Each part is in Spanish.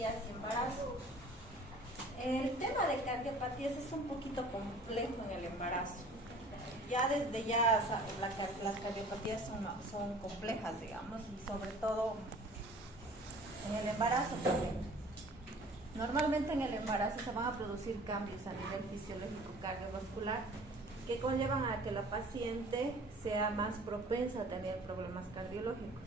cardiopatías y embarazo. El tema de cardiopatías es un poquito complejo en el embarazo. Ya desde ya las cardiopatías son complejas, digamos, y sobre todo en el embarazo también. Normalmente en el embarazo se van a producir cambios a nivel fisiológico cardiovascular que conllevan a que la paciente sea más propensa a tener problemas cardiológicos.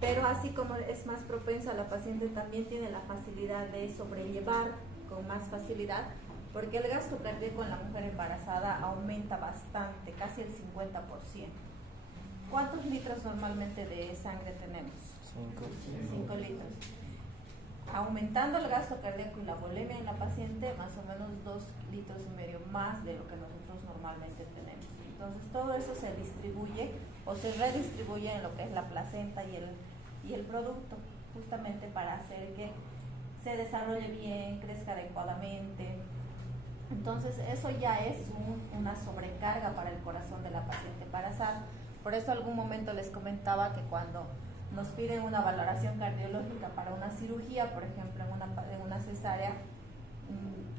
Pero así como es más propensa, la paciente también tiene la facilidad de sobrellevar con más facilidad, porque el gasto cardíaco en la mujer embarazada aumenta bastante, casi el 50%. ¿Cuántos litros normalmente de sangre tenemos? 5 litros. Aumentando el gasto cardíaco y la volemia en la paciente, más o menos 2,5 litros más de lo que nosotros normalmente tenemos. Entonces todo eso se distribuye o se redistribuye en lo que es la placenta y el producto, justamente para hacer que se desarrolle bien, crezca adecuadamente. Entonces eso ya es una sobrecarga para el corazón de la paciente embarazada. Por eso algún momento les comentaba que cuando nos piden una valoración cardiológica para una cirugía, por ejemplo en una cesárea,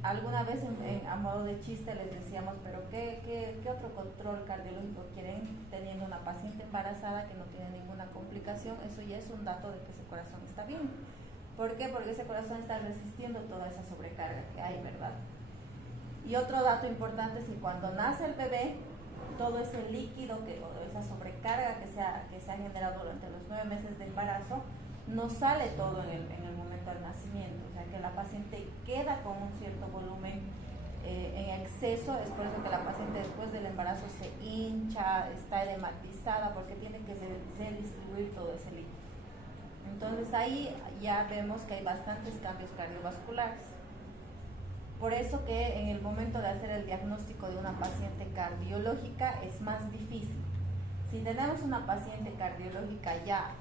alguna vez a modo de chiste les decíamos, pero ¿qué otro control cardiológico quieren teniendo una paciente embarazada que no tiene ninguna complicación? Eso ya es un dato de que ese corazón está bien. ¿Por qué? Porque ese corazón está resistiendo toda esa sobrecarga que hay, ¿verdad? Y otro dato importante es que cuando nace el bebé, todo ese líquido, o esa sobrecarga que se ha generado durante los 9 meses de embarazo, no sale todo en el momento del nacimiento. O sea que la paciente queda con un cierto volumen en exceso. Es por eso que la paciente después del embarazo se hincha, está edematizada, porque tiene que distribuir todo ese líquido. Entonces ahí ya vemos que hay bastantes cambios cardiovasculares. Por eso que en el momento de hacer el diagnóstico de una paciente cardiológica es más difícil. Si tenemos una paciente cardiológica ya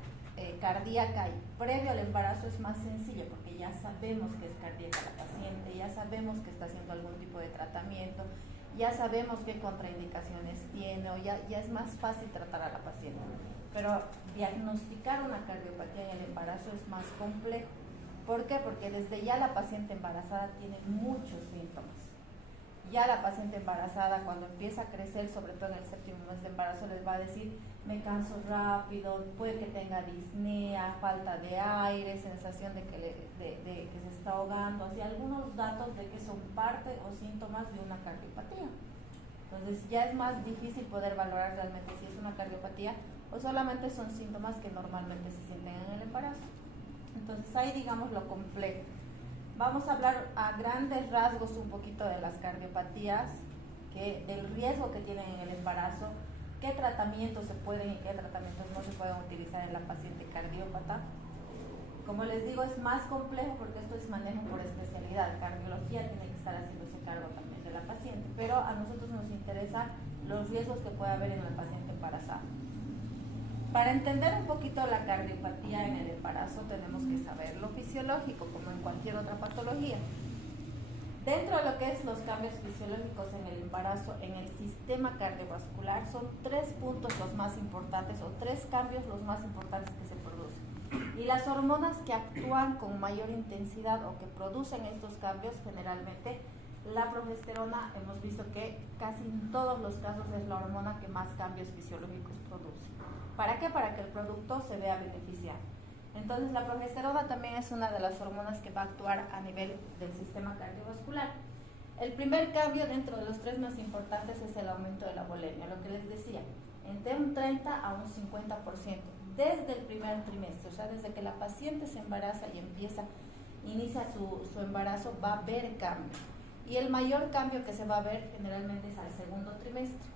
cardíaca y previo al embarazo es más sencillo, porque ya sabemos que es cardíaca la paciente, ya sabemos que está haciendo algún tipo de tratamiento, ya sabemos qué contraindicaciones tiene, o ya es más fácil tratar a la paciente. Pero diagnosticar una cardiopatía en el embarazo es más complejo. ¿Por qué? Porque desde ya la paciente embarazada tiene muchos síntomas. Ya la paciente embarazada, cuando empieza a crecer, sobre todo en el 7º mes de embarazo, les va a decir, me canso rápido, puede que tenga disnea, falta de aire, sensación de que se está ahogando, así algunos datos de que son parte o síntomas de una cardiopatía. Entonces ya es más difícil poder valorar realmente si es una cardiopatía o solamente son síntomas que normalmente se sienten en el embarazo. Entonces ahí digamos lo complejo. Vamos a hablar a grandes rasgos un poquito de las cardiopatías, del riesgo que tienen en el embarazo, qué tratamientos se pueden y qué tratamientos no se pueden utilizar en la paciente cardiópata. Como les digo, es más complejo porque esto es manejo por especialidad. Cardiología tiene que estar haciéndose cargo también de la paciente, pero a nosotros nos interesa los riesgos que puede haber en la paciente embarazada. Para entender un poquito la cardiopatía en el embarazo tenemos que saber lo fisiológico, como en cualquier otra patología. Dentro de lo que es los cambios fisiológicos en el embarazo, en el sistema cardiovascular, son 3 puntos los más importantes o 3 cambios los más importantes que se producen. Y las hormonas que actúan con mayor intensidad o que producen estos cambios, generalmente la progesterona, hemos visto que casi en todos los casos es la hormona que más cambios fisiológicos produce. ¿Para qué? Para que el producto se vea beneficiado. Entonces la progesterona también es una de las hormonas que va a actuar a nivel del sistema cardiovascular. El primer cambio dentro de los 3 más importantes es el aumento de la volemia, lo que les decía, entre un 30 a un 50%, desde el primer trimestre, o sea, desde que la paciente se embaraza y inicia su embarazo, va a haber cambios. Y el mayor cambio que se va a ver generalmente es al 2º trimestre.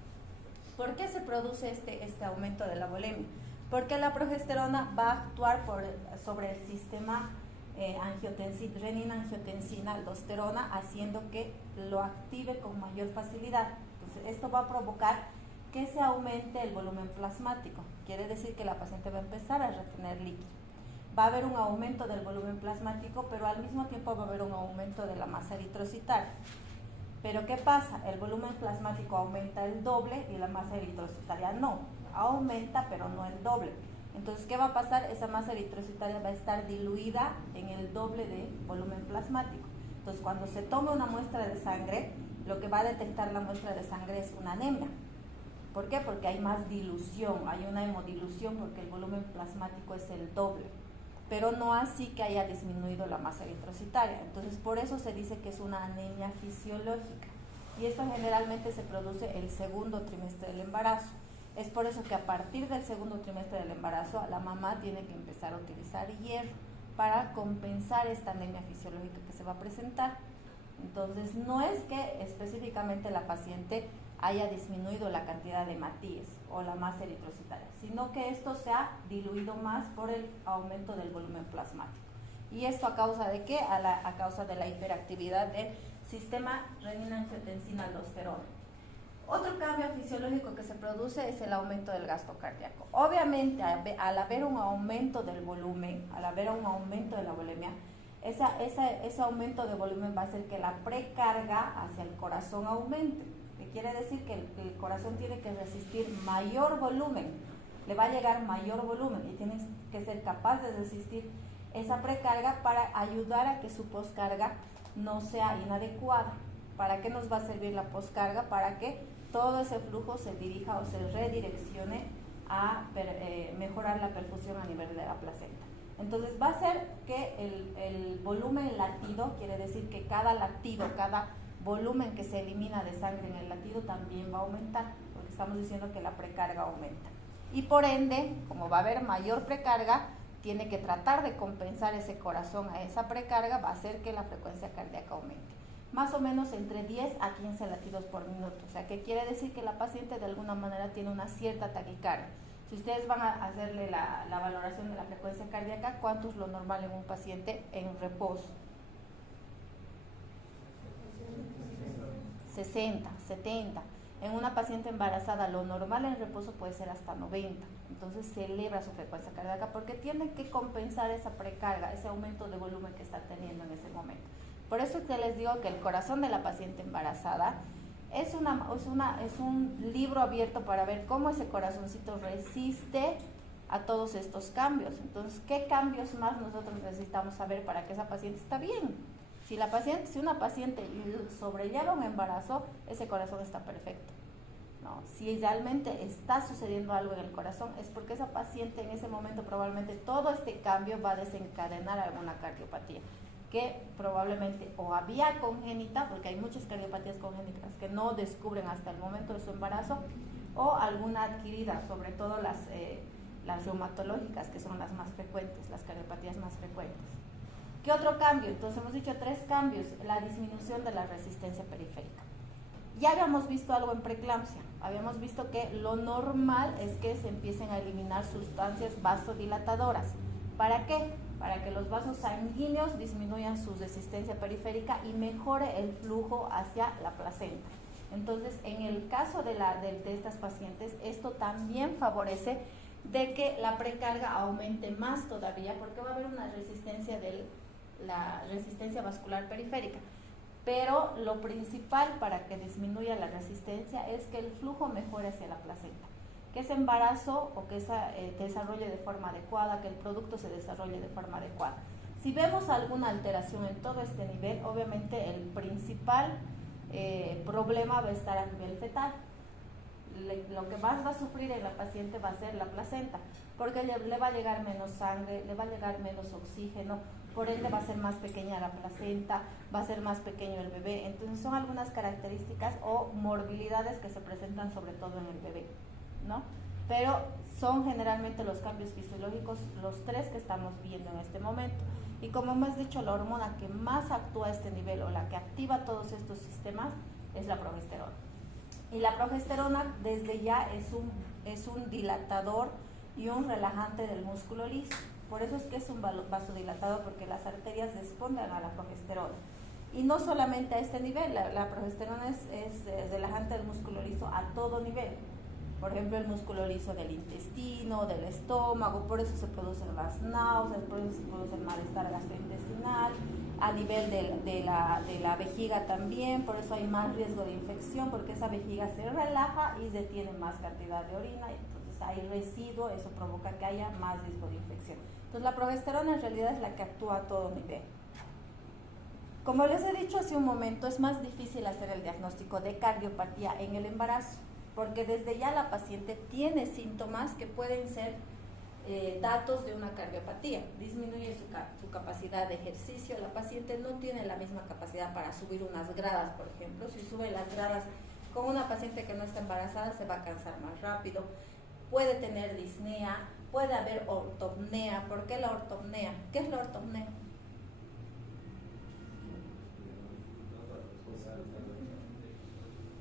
¿Por qué se produce este aumento de la volemia? Porque la progesterona va a actuar sobre el sistema renina-angiotensina, aldosterona, haciendo que lo active con mayor facilidad. Entonces, esto va a provocar que se aumente el volumen plasmático. Quiere decir que la paciente va a empezar a retener líquido. Va a haber un aumento del volumen plasmático, pero al mismo tiempo va a haber un aumento de la masa eritrocitaria. Pero ¿qué pasa? El volumen plasmático aumenta el doble y la masa eritrocitaria no. Aumenta, pero no el doble. Entonces, ¿qué va a pasar? Esa masa eritrocitaria va a estar diluida en el doble de volumen plasmático. Entonces, cuando se toma una muestra de sangre, lo que va a detectar la muestra de sangre es una anemia. ¿Por qué? Porque hay más dilución, hay una hemodilución porque el volumen plasmático es el doble, pero no así que haya disminuido la masa eritrocitaria. Entonces, por eso se dice que es una anemia fisiológica. Y esto generalmente se produce el segundo trimestre del embarazo. Es por eso que a partir del segundo trimestre del embarazo, la mamá tiene que empezar a utilizar hierro para compensar esta anemia fisiológica que se va a presentar. Entonces, no es que específicamente la paciente haya disminuido la cantidad de hemátides o la masa eritrocitaria, sino que esto se ha diluido más por el aumento del volumen plasmático. ¿Y esto a causa de qué? A causa de la hiperactividad del sistema renina-angiotensina-aldosterona. Otro cambio fisiológico que se produce es el aumento del gasto cardíaco. Obviamente, al haber un aumento del volumen, al haber un aumento de la volemia, ese aumento de volumen va a hacer que la precarga hacia el corazón aumente. Que quiere decir que el corazón tiene que resistir mayor volumen, le va a llegar mayor volumen y tienes que ser capaz de resistir esa precarga para ayudar a que su poscarga no sea inadecuada. ¿Para qué nos va a servir la poscarga? Para que todo ese flujo se dirija o se redireccione a mejorar la perfusión a nivel de la placenta. Entonces va a ser que el volumen latido, quiere decir que cada latido, cada volumen que se elimina de sangre en el latido también va a aumentar, porque estamos diciendo que la precarga aumenta. Y por ende, como va a haber mayor precarga, tiene que tratar de compensar ese corazón a esa precarga, va a hacer que la frecuencia cardíaca aumente. Más o menos entre 10 a 15 latidos por minuto. O sea, que quiere decir que la paciente de alguna manera tiene una cierta taquicardia. Si ustedes van a hacerle la valoración de la frecuencia cardíaca, ¿cuánto es lo normal en un paciente en reposo? 60, 70. En una paciente embarazada, lo normal en reposo puede ser hasta 90. Entonces se eleva su frecuencia cardíaca porque tiene que compensar esa precarga, ese aumento de volumen que está teniendo en ese momento. Por eso que les digo que el corazón de la paciente embarazada es un libro abierto para ver cómo ese corazoncito resiste a todos estos cambios. Entonces, ¿qué cambios más nosotros necesitamos saber para que esa paciente esté bien? Si una paciente sobrelleva un embarazo, ese corazón está perfecto, ¿no? Si realmente está sucediendo algo en el corazón, es porque esa paciente en ese momento probablemente todo este cambio va a desencadenar alguna cardiopatía que probablemente o había congénita, porque hay muchas cardiopatías congénitas que no descubren hasta el momento de su embarazo, o alguna adquirida, sobre todo las reumatológicas, que son las más frecuentes, las cardiopatías más frecuentes. ¿Qué otro cambio? Entonces hemos dicho 3 cambios. La disminución de la resistencia periférica. Ya habíamos visto algo en preeclampsia. Habíamos visto que lo normal es que se empiecen a eliminar sustancias vasodilatadoras. ¿Para qué? Para que los vasos sanguíneos disminuyan su resistencia periférica y mejore el flujo hacia la placenta. Entonces, en el caso de estas pacientes, esto también favorece de que la precarga aumente más todavía, porque va a haber una resistencia la resistencia vascular periférica. Pero lo principal para que disminuya la resistencia es que el flujo mejore hacia la placenta, que ese embarazo o que desarrolle de forma adecuada, que el producto se desarrolle de forma adecuada. Si vemos alguna alteración en todo este nivel, obviamente el principal problema va a estar a nivel fetal. Lo que más va a sufrir en la paciente va a ser la placenta, porque le va a llegar menos sangre, le va a llegar menos oxígeno, por ende va a ser más pequeña la placenta, va a ser más pequeño el bebé. Entonces son algunas características o morbilidades que se presentan sobre todo en el bebé, ¿no? Pero son generalmente los cambios fisiológicos los 3 que estamos viendo en este momento. Y como hemos dicho, la hormona que más actúa a este nivel o la que activa todos estos sistemas es la progesterona. Y la progesterona desde ya es un dilatador y un relajante del músculo liso. Por eso es que es un vasodilatador, porque las arterias responden a la progesterona. Y no solamente a este nivel, la progesterona es relajante del músculo liso a todo nivel. Por ejemplo, el músculo liso del intestino, del estómago, por eso se producen las náuseas, por eso se produce el malestar gastrointestinal, a nivel de la vejiga también, por eso hay más riesgo de infección, porque esa vejiga se relaja y detiene más cantidad de orina, y entonces entonces hay residuo, eso provoca que haya más riesgo de infección. Entonces la progesterona en realidad es la que actúa a todo nivel. Como les he dicho hace un momento, es más difícil hacer el diagnóstico de cardiopatía en el embarazo, porque desde ya la paciente tiene síntomas que pueden ser datos de una cardiopatía. Disminuye su capacidad de ejercicio, la paciente no tiene la misma capacidad para subir unas gradas, por ejemplo. Si sube las gradas con una paciente que no está embarazada, se va a cansar más rápido, puede tener disnea, puede haber ortopnea. ¿Por qué la ortopnea? ¿Qué es la ortopnea?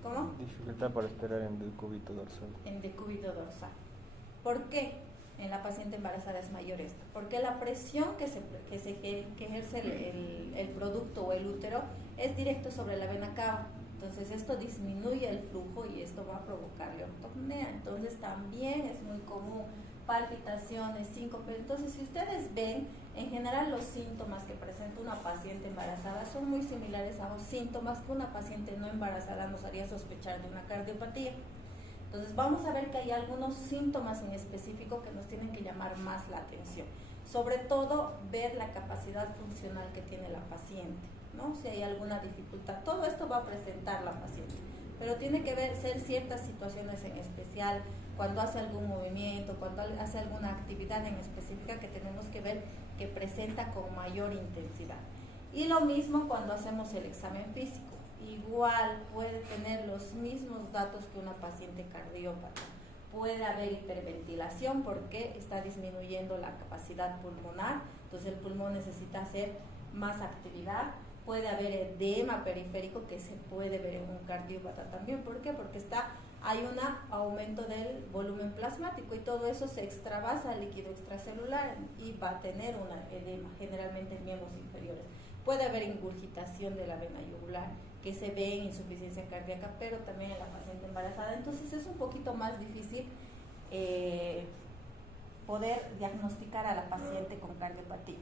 ¿Cómo? Dificultad para esperar en decúbito dorsal. En decúbito dorsal. ¿Por qué en la paciente embarazada es mayor esta? Porque la presión que ejerce el producto o el útero es directo sobre la vena cava. Entonces esto disminuye el flujo y esto va a provocarle ortopnea. Entonces también es muy común palpitaciones, síncope. Entonces si ustedes ven, en general los síntomas que presenta una paciente embarazada son muy similares a los síntomas que una paciente no embarazada nos haría sospechar de una cardiopatía. Entonces vamos a ver que hay algunos síntomas en específico que nos tienen que llamar más la atención. Sobre todo ver la capacidad funcional que tiene la paciente, ¿no? Si hay alguna dificultad, todo esto va a presentar la paciente, pero tiene que ser ciertas situaciones en especial, cuando hace algún movimiento, cuando hace alguna actividad en específica que tenemos que ver que presenta con mayor intensidad. Y lo mismo cuando hacemos el examen físico. Igual puede tener los mismos datos que una paciente cardiópata. Puede haber hiperventilación porque está disminuyendo la capacidad pulmonar, entonces el pulmón necesita hacer más actividad. Puede haber edema periférico que se puede ver en un cardiópata también. ¿Por qué? Porque hay un aumento del volumen plasmático y todo eso se extravasa al líquido extracelular y va a tener un edema, generalmente en miembros inferiores. Puede haber ingurgitación de la vena yugular, que se ve en insuficiencia cardíaca, pero también en la paciente embarazada. Entonces es un poquito más difícil poder diagnosticar a la paciente con cardiopatía.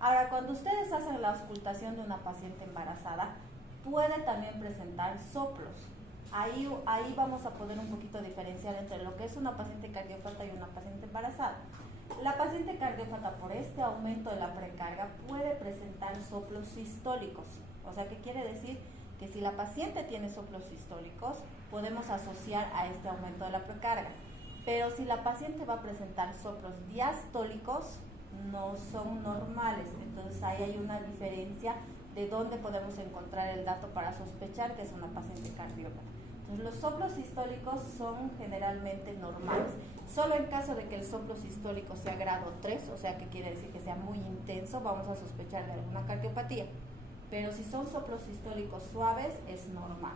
Ahora, cuando ustedes hacen la auscultación de una paciente embarazada, puede también presentar soplos. Ahí vamos a poder un poquito diferenciar entre lo que es una paciente cardiópata y una paciente embarazada. La paciente cardiópata, por este aumento de la precarga, puede presentar soplos sistólicos. O sea, ¿qué quiere decir? Que si la paciente tiene soplos sistólicos, podemos asociar a este aumento de la precarga. Pero si la paciente va a presentar soplos diastólicos, no son normales. Entonces ahí hay una diferencia de dónde podemos encontrar el dato para sospechar que es una paciente cardiópata. Entonces los soplos sistólicos son generalmente normales. Solo en caso de que el soplo sistólico sea grado 3, o sea que quiere decir que sea muy intenso, vamos a sospechar de alguna cardiopatía. Pero si son soplos sistólicos suaves, es normal.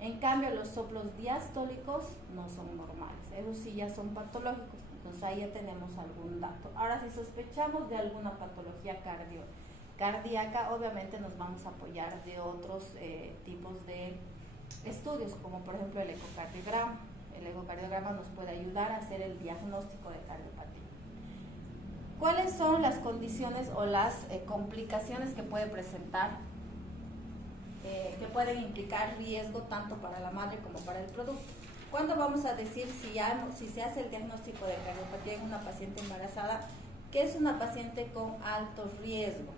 En cambio, los soplos diastólicos no son normales. Esos sí ya son patológicos. Entonces ahí ya tenemos algún dato. Ahora, si sospechamos de alguna patología cardíaca, obviamente nos vamos a apoyar de otros tipos de estudios, como por ejemplo el ecocardiograma. El ecocardiograma nos puede ayudar a hacer el diagnóstico de cardiopatía. ¿Cuáles son las condiciones o las complicaciones que puede presentar, que pueden implicar riesgo tanto para la madre como para el producto? ¿Cuándo vamos a decir si se hace el diagnóstico de cardiopatía en una paciente embarazada, que es una paciente con alto riesgo?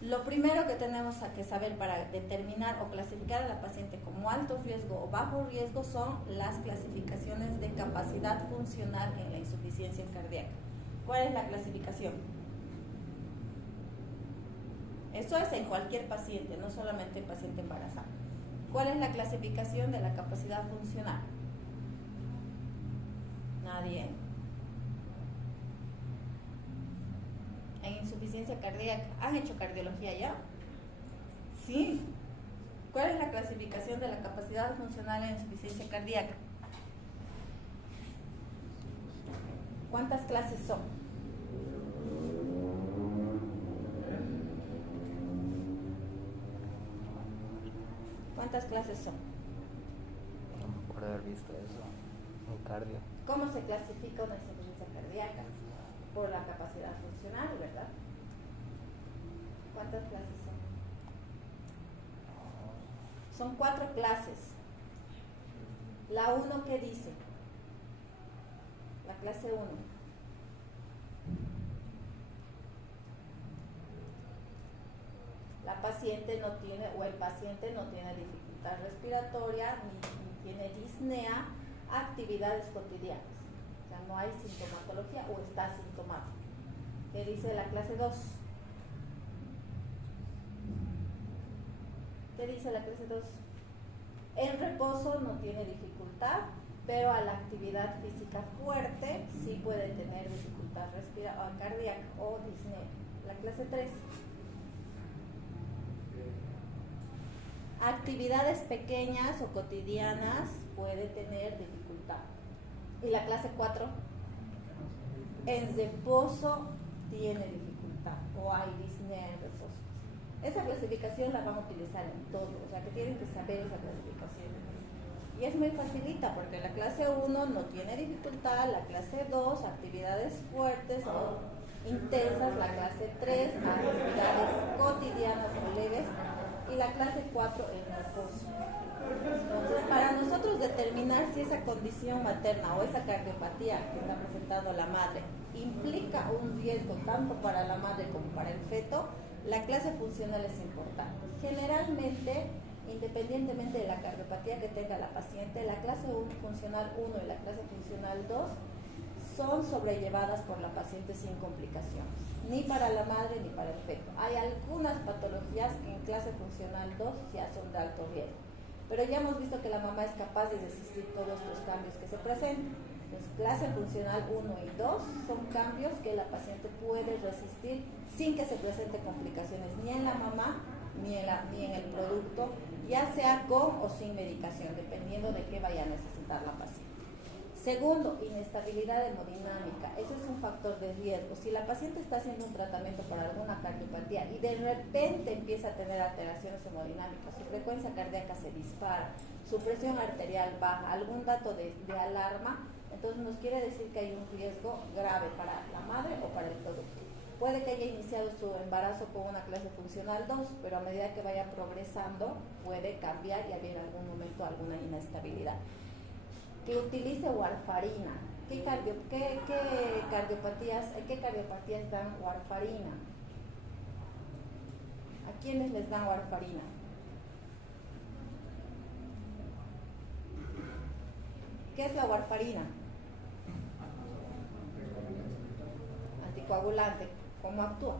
Lo primero que tenemos que saber para determinar o clasificar a la paciente como alto riesgo o bajo riesgo son las clasificaciones de capacidad funcional en la insuficiencia cardíaca. ¿Cuál es la clasificación? Eso es en cualquier paciente, no solamente en paciente embarazada. ¿Cuál es la clasificación de la capacidad funcional? Nadie. En insuficiencia cardíaca. ¿Han hecho cardiología ya? Sí. ¿Cuál es la clasificación de la capacidad funcional en insuficiencia cardíaca? ¿Cuántas clases son? ¿Cuántas clases son? No por haber visto eso, un cardio. ¿Cómo se clasifica una insuficiencia cardíaca? Por la capacidad funcional, ¿verdad? ¿Cuántas clases son? Son 4 clases. La 1, ¿qué dice? La clase 1. La paciente no tiene, o el paciente no tiene dificultad respiratoria, ni tiene disnea, actividades cotidianas. O sea, no hay sintomatología o está asintomático. ¿Qué dice la clase 2? ¿Qué dice la clase 2? En reposo no tiene dificultad, pero a la actividad física fuerte sí puede tener dificultad respiratoria, cardíaca o disnea. La clase 3. Actividades pequeñas o cotidianas puede tener dificultad. Y la clase 4, en reposo tiene dificultad o hay disnea en reposo. Esa clasificación la vamos a utilizar en todo, o sea que tienen que saber esa clasificación. Y es muy facilita porque la clase 1 no tiene dificultad, la clase 2 actividades fuertes o intensas, la clase 3 actividades cotidianas o leves y la clase 4 en reposo. Entonces, para nosotros determinar si esa condición materna o esa cardiopatía que está presentando la madre implica un riesgo tanto para la madre como para el feto, la clase funcional es importante. Generalmente, independientemente de la cardiopatía que tenga la paciente, la clase funcional 1 y la clase funcional 2 son sobrellevadas por la paciente sin complicaciones, ni para la madre ni para el feto. Hay algunas patologías que en clase funcional 2 ya son de alto riesgo, pero ya hemos visto que la mamá es capaz de resistir todos los cambios que se presentan. Entonces, clase funcional 1 y 2 son cambios que la paciente puede resistir sin que se presenten complicaciones ni en la mamá ni en el producto, ya sea con o sin medicación, dependiendo de qué vaya a necesitar la paciente. Segundo, inestabilidad hemodinámica. Ese es un factor de riesgo. Si la paciente está haciendo un tratamiento para alguna cardiopatía y de repente empieza a tener alteraciones hemodinámicas, su frecuencia cardíaca se dispara, su presión arterial baja, algún dato de alarma, entonces nos quiere decir que hay un riesgo grave para la madre o para el producto. Puede que haya iniciado su embarazo con una clase funcional 2, pero a medida que vaya progresando puede cambiar y haber en algún momento alguna inestabilidad. Que utilice warfarina. ¿Qué cardiopatías dan warfarina? ¿A quiénes les dan warfarina? ¿Qué es la warfarina? Anticoagulante. ¿Cómo actúa?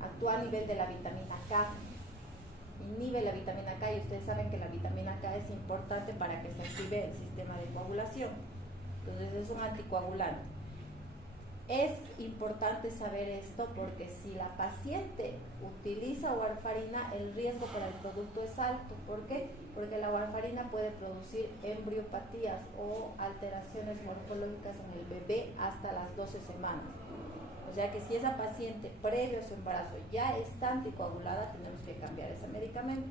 Actúa a nivel de la vitamina K. Inhibe la vitamina K y ustedes saben que la vitamina K es importante para que se active el sistema de coagulación. Entonces es un anticoagulante. Es importante saber esto porque si la paciente utiliza warfarina, el riesgo para el producto es alto. ¿Por qué? Porque la warfarina puede producir embriopatías o alteraciones morfológicas en el bebé hasta las 12 semanas. O sea que si esa paciente previo a su embarazo ya está anticoagulada, tenemos que cambiar ese medicamento.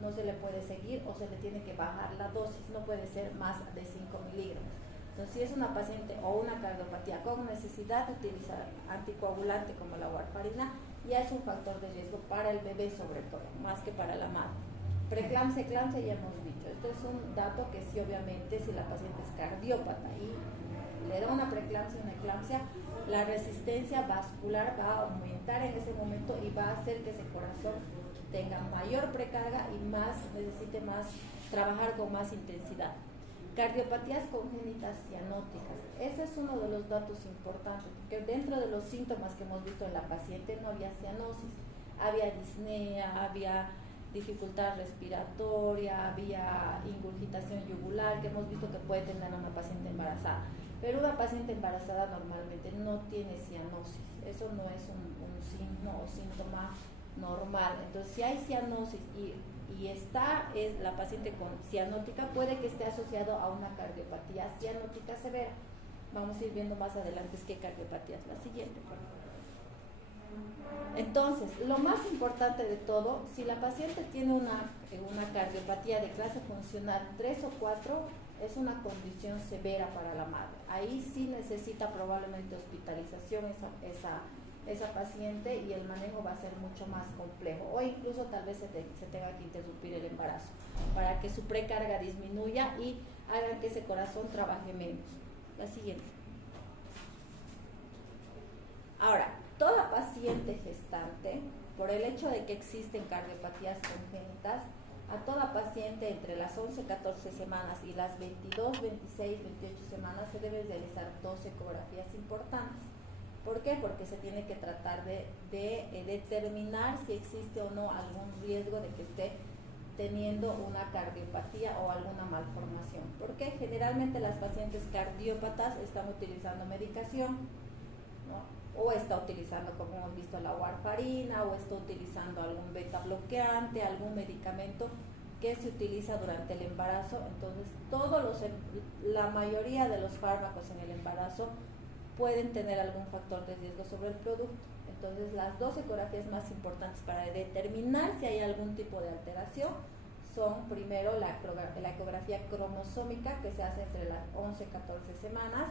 No se le puede seguir o se le tiene que bajar la dosis, no puede ser más de 5 miligramos. Entonces, si es una paciente o una cardiopatía con necesidad de utilizar anticoagulante como la warfarina, ya es un factor de riesgo para el bebé sobre todo, más que para la madre. Preeclampsia, eclampsia ya hemos dicho. Esto es un dato que sí, obviamente, si la paciente es cardiópata y le da una preeclampsia, una eclampsia, la resistencia vascular va a aumentar en ese momento y va a hacer que ese corazón tenga mayor precarga y necesite trabajar con más intensidad. Cardiopatías congénitas cianóticas. Ese es uno de los datos importantes, porque dentro de los síntomas que hemos visto en la paciente no había cianosis, había disnea, había dificultad respiratoria, había ingurgitación yugular, que hemos visto que puede tener una paciente embarazada. Pero una paciente embarazada normalmente no tiene cianosis, eso no es un signo o síntoma normal. Entonces, si hay cianosis y es la paciente con cianótica, puede que esté asociado a una cardiopatía cianótica severa. Vamos a ir viendo más adelante qué cardiopatía es la siguiente. Entonces, lo más importante de todo, si la paciente tiene una cardiopatía de clase funcional 3 o 4, es una condición severa para la madre. Ahí sí necesita probablemente hospitalización esa paciente y el manejo va a ser mucho más complejo, o incluso tal vez se tenga que interrumpir el embarazo para que su precarga disminuya y haga que ese corazón trabaje menos. La siguiente. Ahora, toda paciente gestante, por el hecho de que existen cardiopatías congénitas, a toda paciente entre las 11, 14 semanas y las 22, 26, 28 semanas se deben realizar 2 ecografías importantes. ¿Por qué? Porque se tiene que tratar de determinar si existe o no algún riesgo de que esté teniendo una cardiopatía o alguna malformación. Porque generalmente las pacientes cardiópatas están utilizando medicación, ¿no? O está utilizando, como hemos visto, la warfarina, o está utilizando algún beta bloqueante, algún medicamento que se utiliza durante el embarazo. Entonces, la mayoría de los fármacos en el embarazo pueden tener algún factor de riesgo sobre el producto. Entonces, las 2 ecografías más importantes para determinar si hay algún tipo de alteración son, primero, la ecografía cromosómica, que se hace entre las 11 y 14 semanas,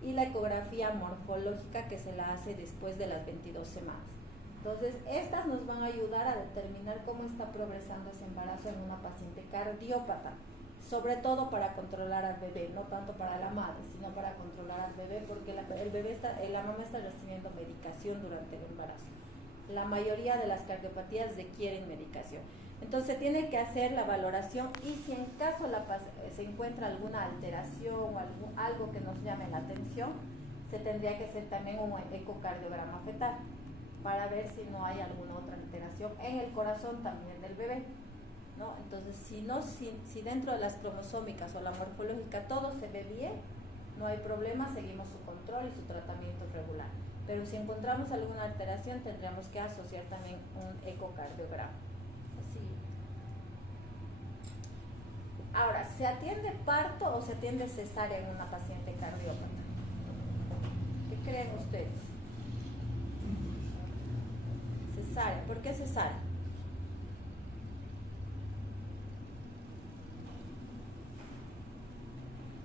y la ecografía morfológica, que se la hace después de las 22 semanas. Entonces, estas nos van a ayudar a determinar cómo está progresando ese embarazo en una paciente cardiópata, sobre todo para controlar al bebé, no tanto para la madre, sino para controlar al bebé, porque la mamá está recibiendo medicación durante el embarazo. La mayoría de las cardiopatías requieren medicación. Entonces se tiene que hacer la valoración, y si en caso se encuentra alguna alteración o algo que nos llame la atención, se tendría que hacer también un ecocardiograma fetal para ver si no hay alguna otra alteración en el corazón también del bebé, ¿no? Entonces, si dentro de las cromosómicas o la morfológica todo se ve bien, no hay problema, seguimos su control y su tratamiento regular. Pero si encontramos alguna alteración, tendríamos que asociar también un ecocardiograma. Así. Ahora, ¿se atiende parto o se atiende cesárea en una paciente cardiópata? ¿Qué creen ustedes? Cesárea. ¿Por qué cesárea?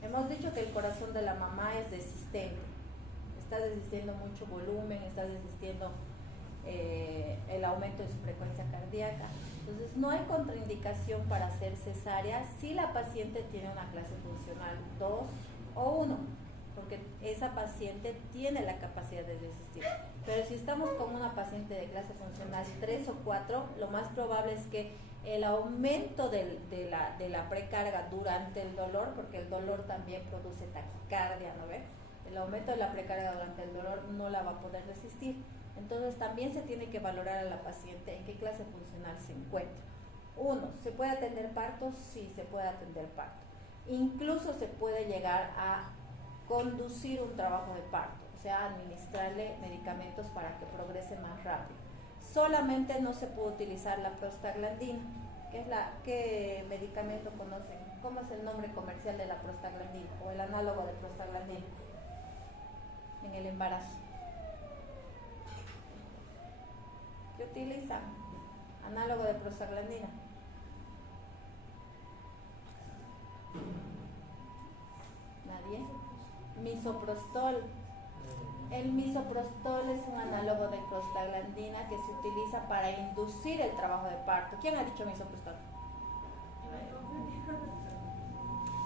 Hemos dicho que el corazón de la mamá es resistente, está resistiendo mucho volumen, está resistiendo el aumento de su frecuencia cardíaca. Entonces, no hay contraindicación para hacer cesárea si la paciente tiene una clase funcional 2 o 1, porque esa paciente tiene la capacidad de resistir. Pero si estamos con una paciente de clase funcional 3 o 4, lo más probable es que el aumento de la precarga durante el dolor, porque el dolor también produce taquicardia, ¿no ve? El aumento de la precarga durante el dolor no la va a poder resistir. Entonces también se tiene que valorar a la paciente en qué clase funcional se encuentra. 1, ¿se puede atender parto? Sí, se puede atender parto. Incluso se puede llegar a conducir un trabajo de parto, o sea, administrarle medicamentos para que progrese más rápido. Solamente no se puede utilizar la prostaglandina. ¿Qué medicamento conocen? ¿Cómo es el nombre comercial de la prostaglandina o el análogo de prostaglandina en el embarazo? ¿Qué utilizan? Análogo de prostaglandina. ¿Nadie? Misoprostol. El misoprostol es un análogo de prostaglandina que se utiliza para inducir el trabajo de parto. ¿Quién ha dicho misoprostol?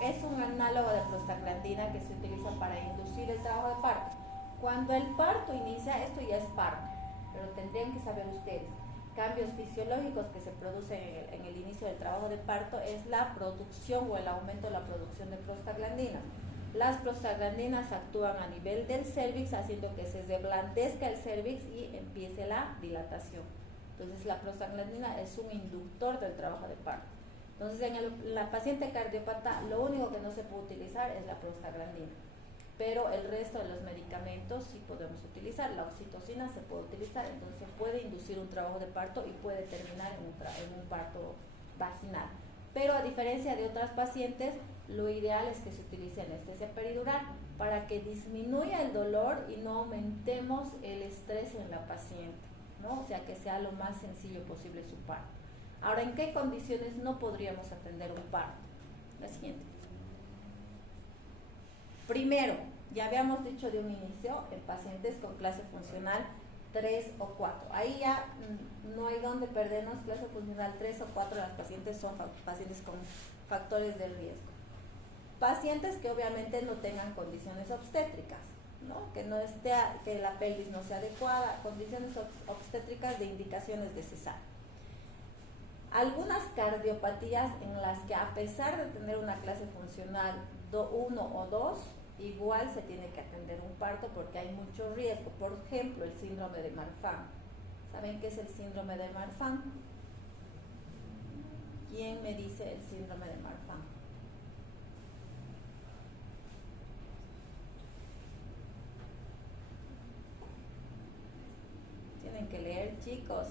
Es un análogo de prostaglandina que se utiliza para inducir el trabajo de parto. Cuando el parto inicia, esto ya es parto, pero tendrían que saber ustedes, cambios fisiológicos que se producen en el inicio del trabajo de parto es la producción o el aumento de la producción de prostaglandina. Las prostaglandinas actúan a nivel del cervix, haciendo que se reblandezca el cervix y empiece la dilatación. Entonces la prostaglandina es un inductor del trabajo de parto. Entonces en la paciente cardiópata lo único que no se puede utilizar es la prostaglandina, pero el resto de los medicamentos sí podemos utilizar. La oxitocina se puede utilizar, entonces puede inducir un trabajo de parto y puede terminar en un parto vaginal. Pero a diferencia de otras pacientes, lo ideal es que se utilice anestesia peridural para que disminuya el dolor y no aumentemos el estrés en la paciente, ¿no? O sea, que sea lo más sencillo posible su parto. Ahora, ¿en qué condiciones no podríamos atender un parto? La siguiente. Primero, ya habíamos dicho de un inicio, en pacientes con clase funcional 3 o 4. Ahí ya no hay donde perdernos. Clase funcional 3 o 4 de las pacientes son pacientes con factores de riesgo. Pacientes que obviamente no tengan condiciones obstétricas, ¿no? Que no esté, que la pelvis no sea adecuada, condiciones obstétricas de indicaciones de cesárea. Algunas cardiopatías en las que, a pesar de tener una clase funcional 1 o 2, igual se tiene que atender un parto porque hay mucho riesgo. Por ejemplo, el síndrome de Marfan. ¿Saben qué es el síndrome de Marfan? ¿Quién me dice el síndrome de Marfan? Tienen que leer, chicos.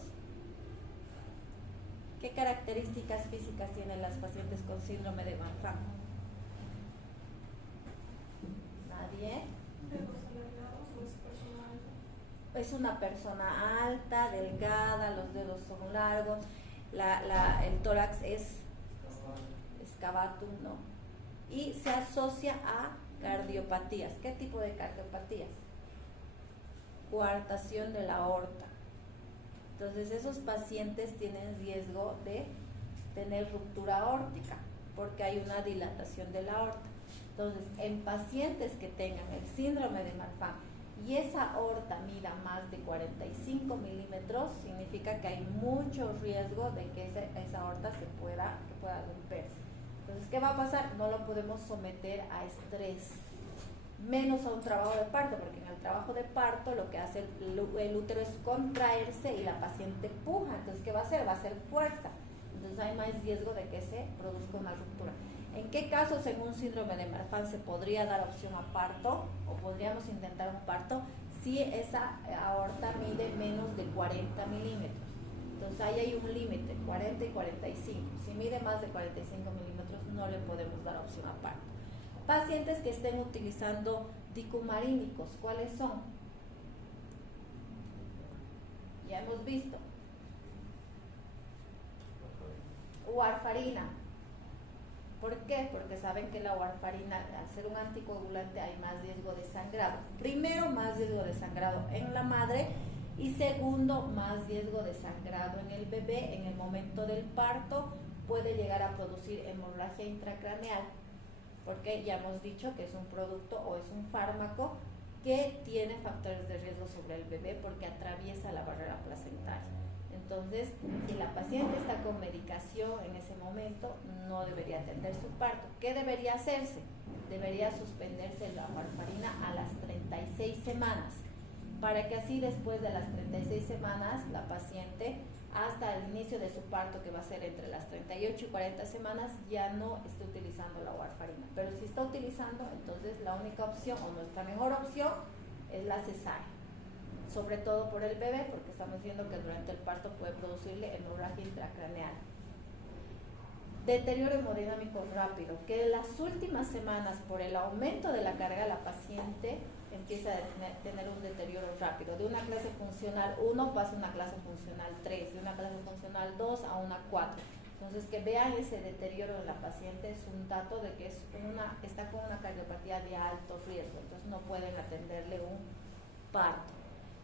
¿Qué características físicas tienen las pacientes con síndrome de Marfan? ¿Nadie? Es una persona alta, delgada, los dedos son largos, el tórax es excavatum, ¿no? Y se asocia a cardiopatías. ¿Qué tipo de cardiopatías? Coartación de la aorta. Entonces esos pacientes tienen riesgo de tener ruptura aórtica porque hay una dilatación de la aorta. Entonces, en pacientes que tengan el síndrome de Marfan y esa aorta mida más de 45 milímetros, significa que hay mucho riesgo de que esa aorta pueda romperse. Entonces, ¿qué va a pasar? No lo podemos someter a estrés, menos a un trabajo de parto, porque en el trabajo de parto lo que hace el útero es contraerse y la paciente puja. Entonces, ¿qué va a hacer? Va a hacer fuerza. Entonces hay más riesgo de que se produzca una ruptura. ¿En qué casos en un síndrome de Marfan se podría dar opción a parto o podríamos intentar un parto? Si esa aorta mide menos de 40 milímetros. Entonces ahí hay un límite, 40 y 45. Si mide más de 45 milímetros no le podemos dar opción a parto. Pacientes que estén utilizando dicumarínicos, ¿cuáles son? Ya hemos visto. Warfarina. ¿Por qué? Porque saben que la warfarina, al ser un anticoagulante, hay más riesgo de sangrado. Primero, más riesgo de sangrado en la madre y segundo, más riesgo de sangrado en el bebé. En el momento del parto puede llegar a producir hemorragia intracraneal, porque ya hemos dicho que es un producto o es un fármaco que tiene factores de riesgo sobre el bebé porque atraviesa la barrera placentaria. Entonces, si la paciente está con medicación en ese momento, no debería atender su parto. ¿Qué debería hacerse? Debería suspenderse la warfarina a las 36 semanas, para que así después de las 36 semanas, la paciente, hasta el inicio de su parto, que va a ser entre las 38 y 40 semanas, ya no esté utilizando la warfarina. Pero si está utilizando, entonces la única opción, o nuestra mejor opción, es la cesárea. Sobre todo por el bebé, porque estamos viendo que durante el parto puede producirle hemorragia intracraneal. Deterioro hemodinámico rápido, que en las últimas semanas, por el aumento de la carga, la paciente empieza a tener un deterioro rápido. De una clase funcional 1 pasa a una clase funcional 3, de una clase funcional 2 a una 4. Entonces, que vean ese deterioro en la paciente es un dato de que está con una cardiopatía de alto riesgo, entonces no pueden atenderle un parto.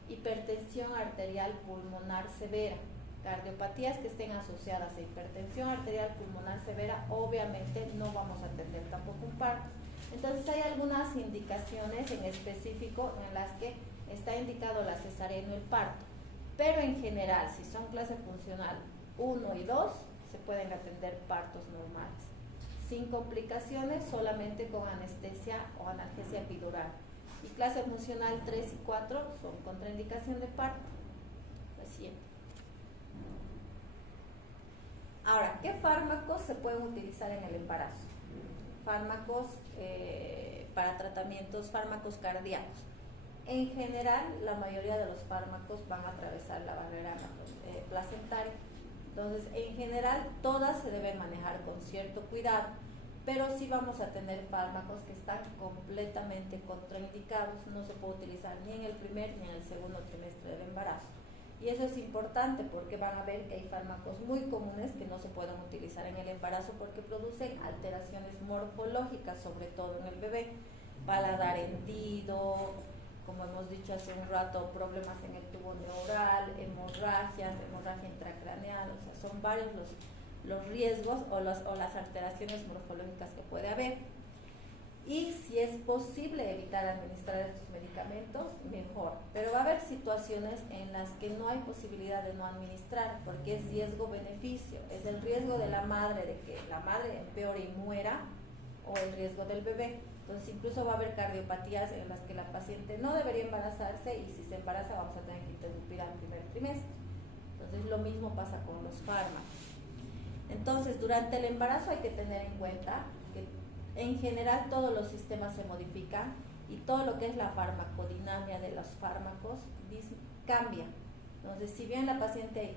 Hipertensión arterial pulmonar severa. Cardiopatías que estén asociadas a hipertensión arterial pulmonar severa, obviamente no vamos a atender tampoco un parto. Entonces hay algunas indicaciones en específico en las que está indicado la cesárea y no el parto, pero en general, si son clase funcional 1 y 2, se pueden atender partos normales, sin complicaciones, solamente con anestesia o analgesia epidural. Y clase funcional 3 y 4 son contraindicación de parto. Recién. Ahora, ¿qué fármacos se pueden utilizar en el embarazo? Fármacos para tratamientos, fármacos cardíacos. En general, la mayoría de los fármacos van a atravesar la barrera placentaria. Entonces, en general, todas se deben manejar con cierto cuidado, pero sí vamos a tener fármacos que están completamente contraindicados, no se puede utilizar ni en el primer ni en el segundo trimestre del embarazo. Y eso es importante porque van a ver que hay fármacos muy comunes que no se pueden utilizar en el embarazo porque producen alteraciones morfológicas, sobre todo en el bebé, paladar hendido, como hemos dicho hace un rato, problemas en el tubo neural, hemorragia intracraneal, o sea, son varios los riesgos o las alteraciones morfológicas que puede haber. Y si es posible evitar administrar estos medicamentos, mejor. Pero va a haber situaciones en las que no hay posibilidad de no administrar, porque es riesgo-beneficio. Es el riesgo de la madre de que la madre empeore y muera, o el riesgo del bebé. Entonces incluso va a haber cardiopatías en las que la paciente no debería embarazarse, y si se embaraza vamos a tener que interrumpir al primer trimestre. Entonces lo mismo pasa con los fármacos. Entonces durante el embarazo hay que tener en cuenta que en general todos los sistemas se modifican y todo lo que es la farmacodinamia de los fármacos cambia. Entonces, si bien la paciente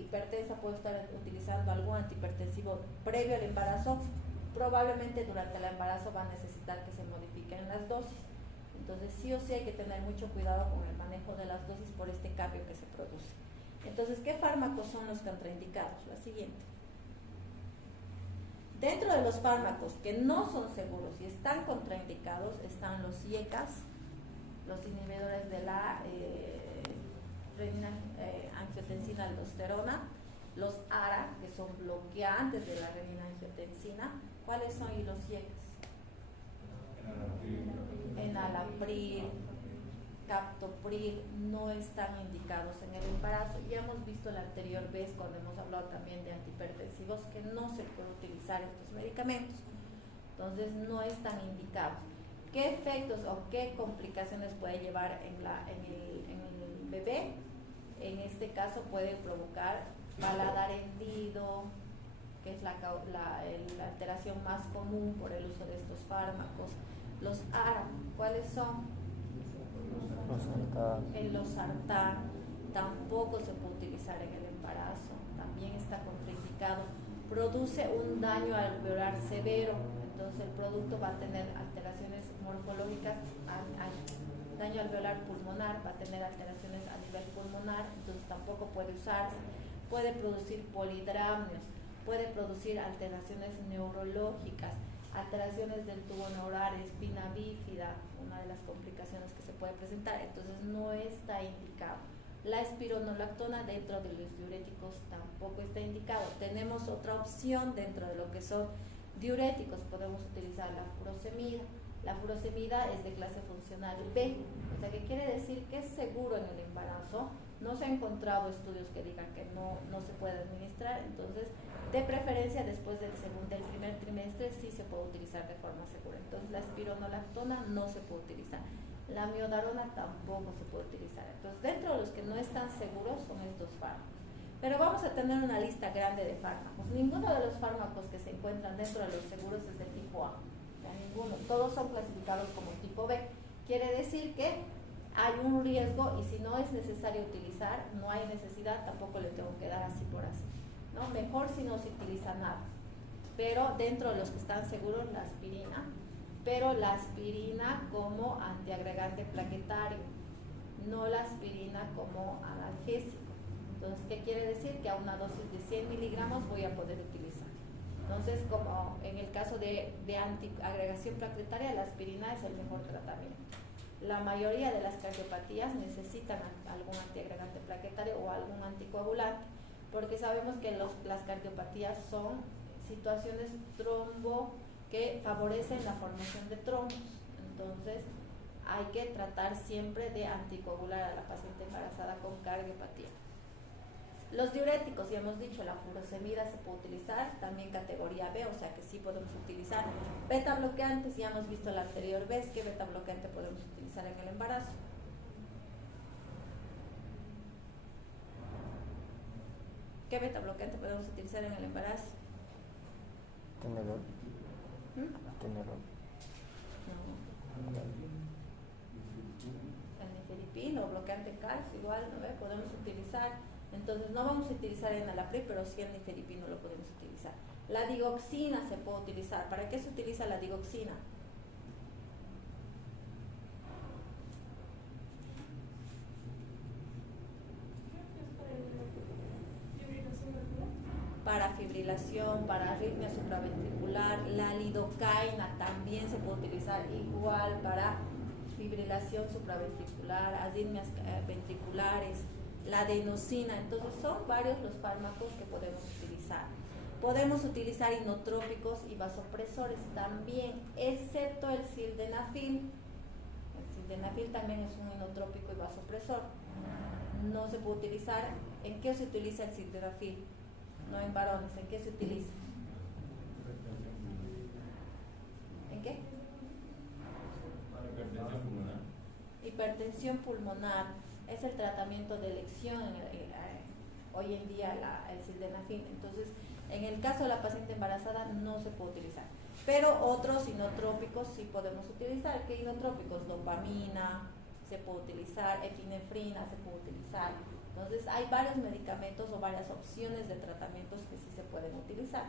hipertensa puede estar utilizando algún antihipertensivo previo al embarazo, probablemente durante el embarazo va a necesitar que se modifiquen las dosis. Entonces, sí o sí hay que tener mucho cuidado con el manejo de las dosis por este cambio que se produce. Entonces, ¿qué fármacos son los contraindicados? La siguiente. Dentro de los fármacos que no son seguros y están contraindicados están los IECAS, los inhibidores de la renina angiotensina aldosterona, los ARA, que son bloqueantes de la renina angiotensina. ¿Cuáles son y los IECAS? Enalapril, captopril, no están indicados en el embarazo. Ya hemos visto la anterior vez cuando hemos hablado también de antihipertensivos que no se puede utilizar estos medicamentos, entonces no están indicados. ¿Qué efectos o qué complicaciones puede llevar en el bebé? En este caso puede provocar paladar hendido, que es la alteración más común por el uso de estos fármacos. Los ARA, ¿cuáles son? El losartán tampoco se puede utilizar en el embarazo, también está contraindicado, produce un daño alveolar severo, entonces el producto va a tener alteraciones morfológicas, daño alveolar pulmonar, va a tener alteraciones a nivel pulmonar, entonces tampoco puede usarse, puede producir polidramnios, puede producir alteraciones neurológicas, alteraciones del tubo neural, espina bífida, una de las complicaciones que se puede presentar, entonces no está indicado. La espironolactona dentro de los diuréticos tampoco está indicado. Tenemos otra opción dentro de lo que son diuréticos, podemos utilizar la furosemida. La furosemida es de clase funcional B, o sea que quiere decir que es seguro en el embarazo. No se han encontrado estudios que digan que no se puede administrar, entonces de preferencia después del primer trimestre sí se puede utilizar de forma segura. Entonces la espironolactona no se puede utilizar, la miodarona tampoco se puede utilizar. Entonces dentro de los que no están seguros son estos fármacos. Pero vamos a tener una lista grande de fármacos. Ninguno de los fármacos que se encuentran dentro de los seguros es de tipo A, o sea, ninguno, todos son clasificados como tipo B. Quiere decir que hay un riesgo y si no es necesario utilizar, no hay necesidad, tampoco le tengo que dar así por así, ¿no? Mejor si no se utiliza nada. Pero dentro de los que están seguros, la aspirina, pero la aspirina como antiagregante plaquetario, no la aspirina como analgésico. Entonces, ¿qué quiere decir? Que a una dosis de 100 miligramos voy a poder utilizar. Entonces, como en el caso de antiagregación plaquetaria, la aspirina es el mejor tratamiento. La mayoría de las cardiopatías necesitan algún antiagregante plaquetario o algún anticoagulante, porque sabemos que las cardiopatías son situaciones trombo que favorecen la formación de trombos. Entonces, hay que tratar siempre de anticoagular a la paciente embarazada con cardiopatía. Los diuréticos, ya hemos dicho, la furosemida se puede utilizar, también categoría B, o sea que sí podemos utilizar. Beta bloqueantes, ya hemos visto la anterior vez que beta bloqueante podemos utilizar en el embarazo. ¿Qué beta bloqueante podemos utilizar en el embarazo? Tenerol. Tenerol. No. El nifedipino, bloqueante calcio, igual, ¿no ve? Podemos utilizar. Entonces no vamos a utilizar enalapril, pero sí el nifedipino lo podemos utilizar. La digoxina se puede utilizar. ¿Para qué se utiliza la digoxina? Para fibrilación, para arritmia supraventricular. La lidocaína también se puede utilizar igual para fibrilación supraventricular, arritmias ventriculares, la adenosina. Entonces son varios los fármacos que podemos utilizar. Podemos utilizar inotrópicos y vasopresores también, excepto el sildenafil. El sildenafil también es un inotrópico y vasopresor. No se puede utilizar. ¿En qué se utiliza el sildenafil? No en varones. ¿En qué se utiliza? ¿En qué? Hipertensión pulmonar. Es el tratamiento de elección hoy en día el sildenafil. Entonces, en el caso de la paciente embarazada no se puede utilizar. Pero otros inotrópicos sí podemos utilizar. ¿Qué inotrópicos? Dopamina se puede utilizar, epinefrina se puede utilizar. Entonces hay varios medicamentos o varias opciones de tratamientos que sí se pueden utilizar,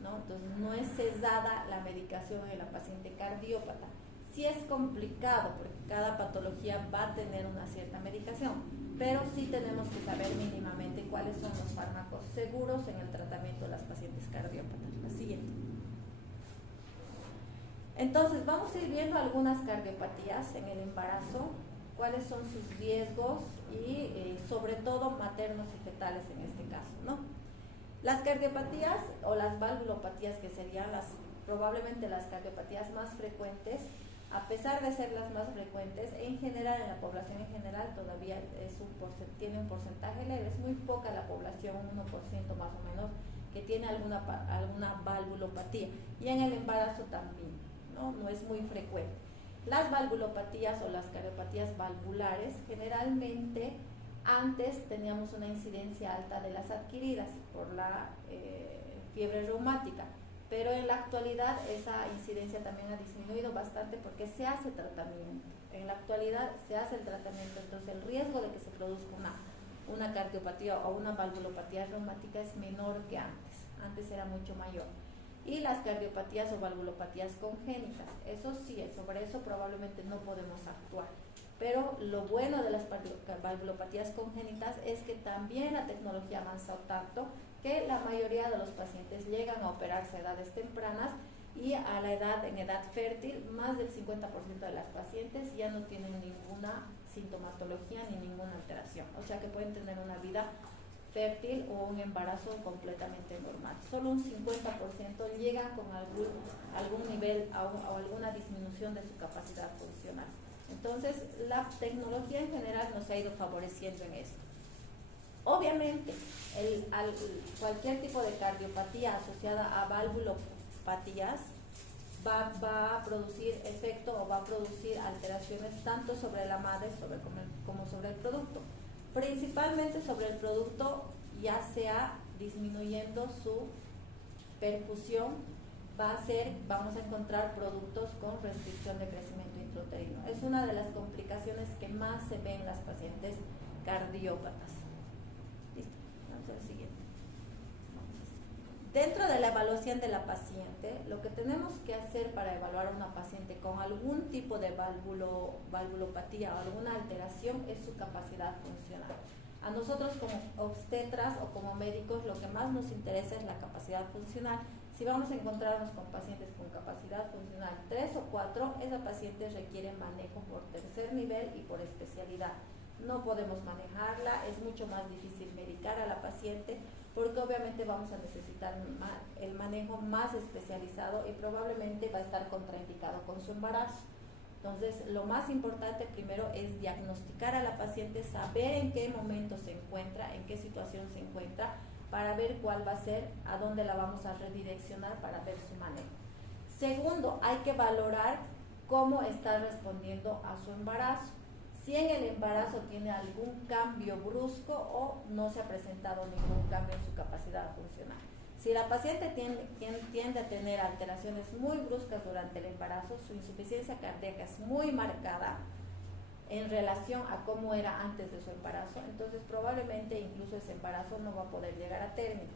¿no? Entonces no es cesada la medicación en la paciente cardiópata. Sí es complicado porque cada patología va a tener una cierta medicación, pero sí tenemos que saber mínimamente cuáles son los fármacos seguros en el tratamiento de las pacientes cardiópatas. La siguiente. Entonces vamos a ir viendo algunas cardiopatías en el embarazo, cuáles son sus riesgos y sobre todo maternos y fetales en este caso, ¿no? Las cardiopatías o las valvulopatías, que serían probablemente las cardiopatías más frecuentes, a pesar de ser las más frecuentes, en general, en la población en general, todavía tiene un porcentaje leve. Es muy poca la población, un 1% más o menos, que tiene alguna valvulopatía. Y en el embarazo también, ¿no? No es muy frecuente. Las valvulopatías o las cardiopatías valvulares, generalmente antes teníamos una incidencia alta de las adquiridas por la fiebre reumática, pero en la actualidad esa incidencia también ha disminuido bastante porque se hace tratamiento. En la actualidad se hace el tratamiento, entonces el riesgo de que se produzca una cardiopatía o una valvulopatía reumática es menor que antes. Antes era mucho mayor. Y las cardiopatías o valvulopatías congénitas, eso sí, sobre eso probablemente no podemos actuar. Pero lo bueno de las valvulopatías congénitas es que también la tecnología ha avanzado tanto que la mayoría de los pacientes llegan a operarse a edades tempranas y en edad fértil, más del 50% de las pacientes ya no tienen ninguna sintomatología ni ninguna alteración. O sea que pueden tener una vida fértil o un embarazo completamente normal. Solo un 50% llega con algún nivel o alguna disminución de su capacidad funcional. Entonces, la tecnología en general nos ha ido favoreciendo en esto. Obviamente, cualquier tipo de cardiopatía asociada a valvulopatías va a producir efecto o va a producir alteraciones tanto sobre la madre como sobre el producto. Principalmente sobre el producto, ya sea disminuyendo su perfusión, vamos a encontrar productos con restricción de crecimiento intrauterino. Es una de las complicaciones que más se ven en las pacientes cardiópatas. Listo, vamos al siguiente. Dentro de la evaluación de la paciente, lo que tenemos que hacer para evaluar a una paciente con algún tipo de valvulopatía o alguna alteración es su capacidad funcional. A nosotros como obstetras o como médicos lo que más nos interesa es la capacidad funcional. Si vamos a encontrarnos con pacientes con capacidad funcional 3 o 4, esa paciente requiere manejo por tercer nivel y por especialidad. No podemos manejarla, es mucho más difícil medicar a la paciente porque obviamente vamos a necesitar el manejo más especializado y probablemente va a estar contraindicado con su embarazo. Entonces, lo más importante primero es diagnosticar a la paciente, saber en qué momento se encuentra, en qué situación se encuentra, para ver cuál va a ser, a dónde la vamos a redireccionar para ver su manejo. Segundo, hay que valorar cómo está respondiendo a su embarazo. Si en el embarazo tiene algún cambio brusco o no se ha presentado ningún cambio en su capacidad funcional. Si la paciente tiende a tener alteraciones muy bruscas durante el embarazo, su insuficiencia cardíaca es muy marcada en relación a cómo era antes de su embarazo, entonces probablemente incluso ese embarazo no va a poder llegar a término.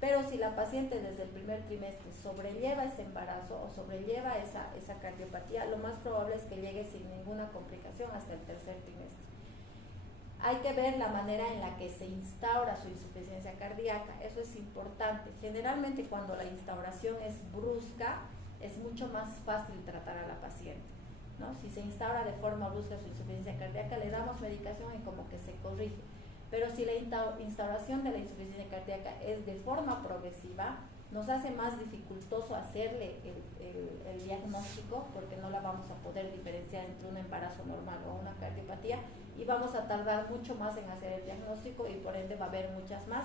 Pero si la paciente desde el primer trimestre sobrelleva ese embarazo o sobrelleva esa cardiopatía, lo más probable es que llegue sin ninguna complicación hasta el tercer trimestre. Hay que ver la manera en la que se instaura su insuficiencia cardíaca, eso es importante. Generalmente cuando la instauración es brusca, es mucho más fácil tratar a la paciente. ¿no? Si se instaura de forma brusca su insuficiencia cardíaca, le damos medicación y como que se corrige. Pero si la instauración de la insuficiencia cardíaca es de forma progresiva, nos hace más dificultoso hacerle el diagnóstico, porque no la vamos a poder diferenciar entre un embarazo normal o una cardiopatía, y vamos a tardar mucho más en hacer el diagnóstico y por ende va a haber muchas más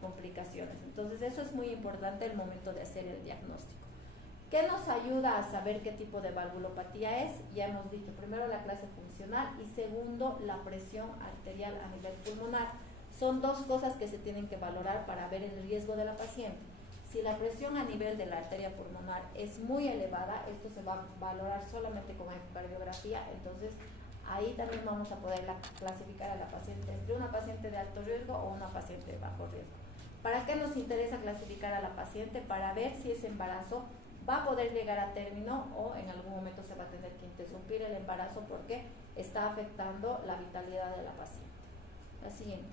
complicaciones. Entonces eso es muy importante el momento de hacer el diagnóstico. ¿Qué nos ayuda a saber qué tipo de valvulopatía es? Ya hemos dicho, primero la clase funcional y segundo la presión arterial a nivel pulmonar. Son dos cosas que se tienen que valorar para ver el riesgo de la paciente. Si la presión a nivel de la arteria pulmonar es muy elevada, esto se va a valorar solamente con ecocardiografía, entonces ahí también vamos a poder clasificar a la paciente entre una paciente de alto riesgo o una paciente de bajo riesgo. ¿Para qué nos interesa clasificar a la paciente? Para ver si ese embarazo va a poder llegar a término o en algún momento se va a tener que interrumpir el embarazo porque está afectando la vitalidad de la paciente. La siguiente.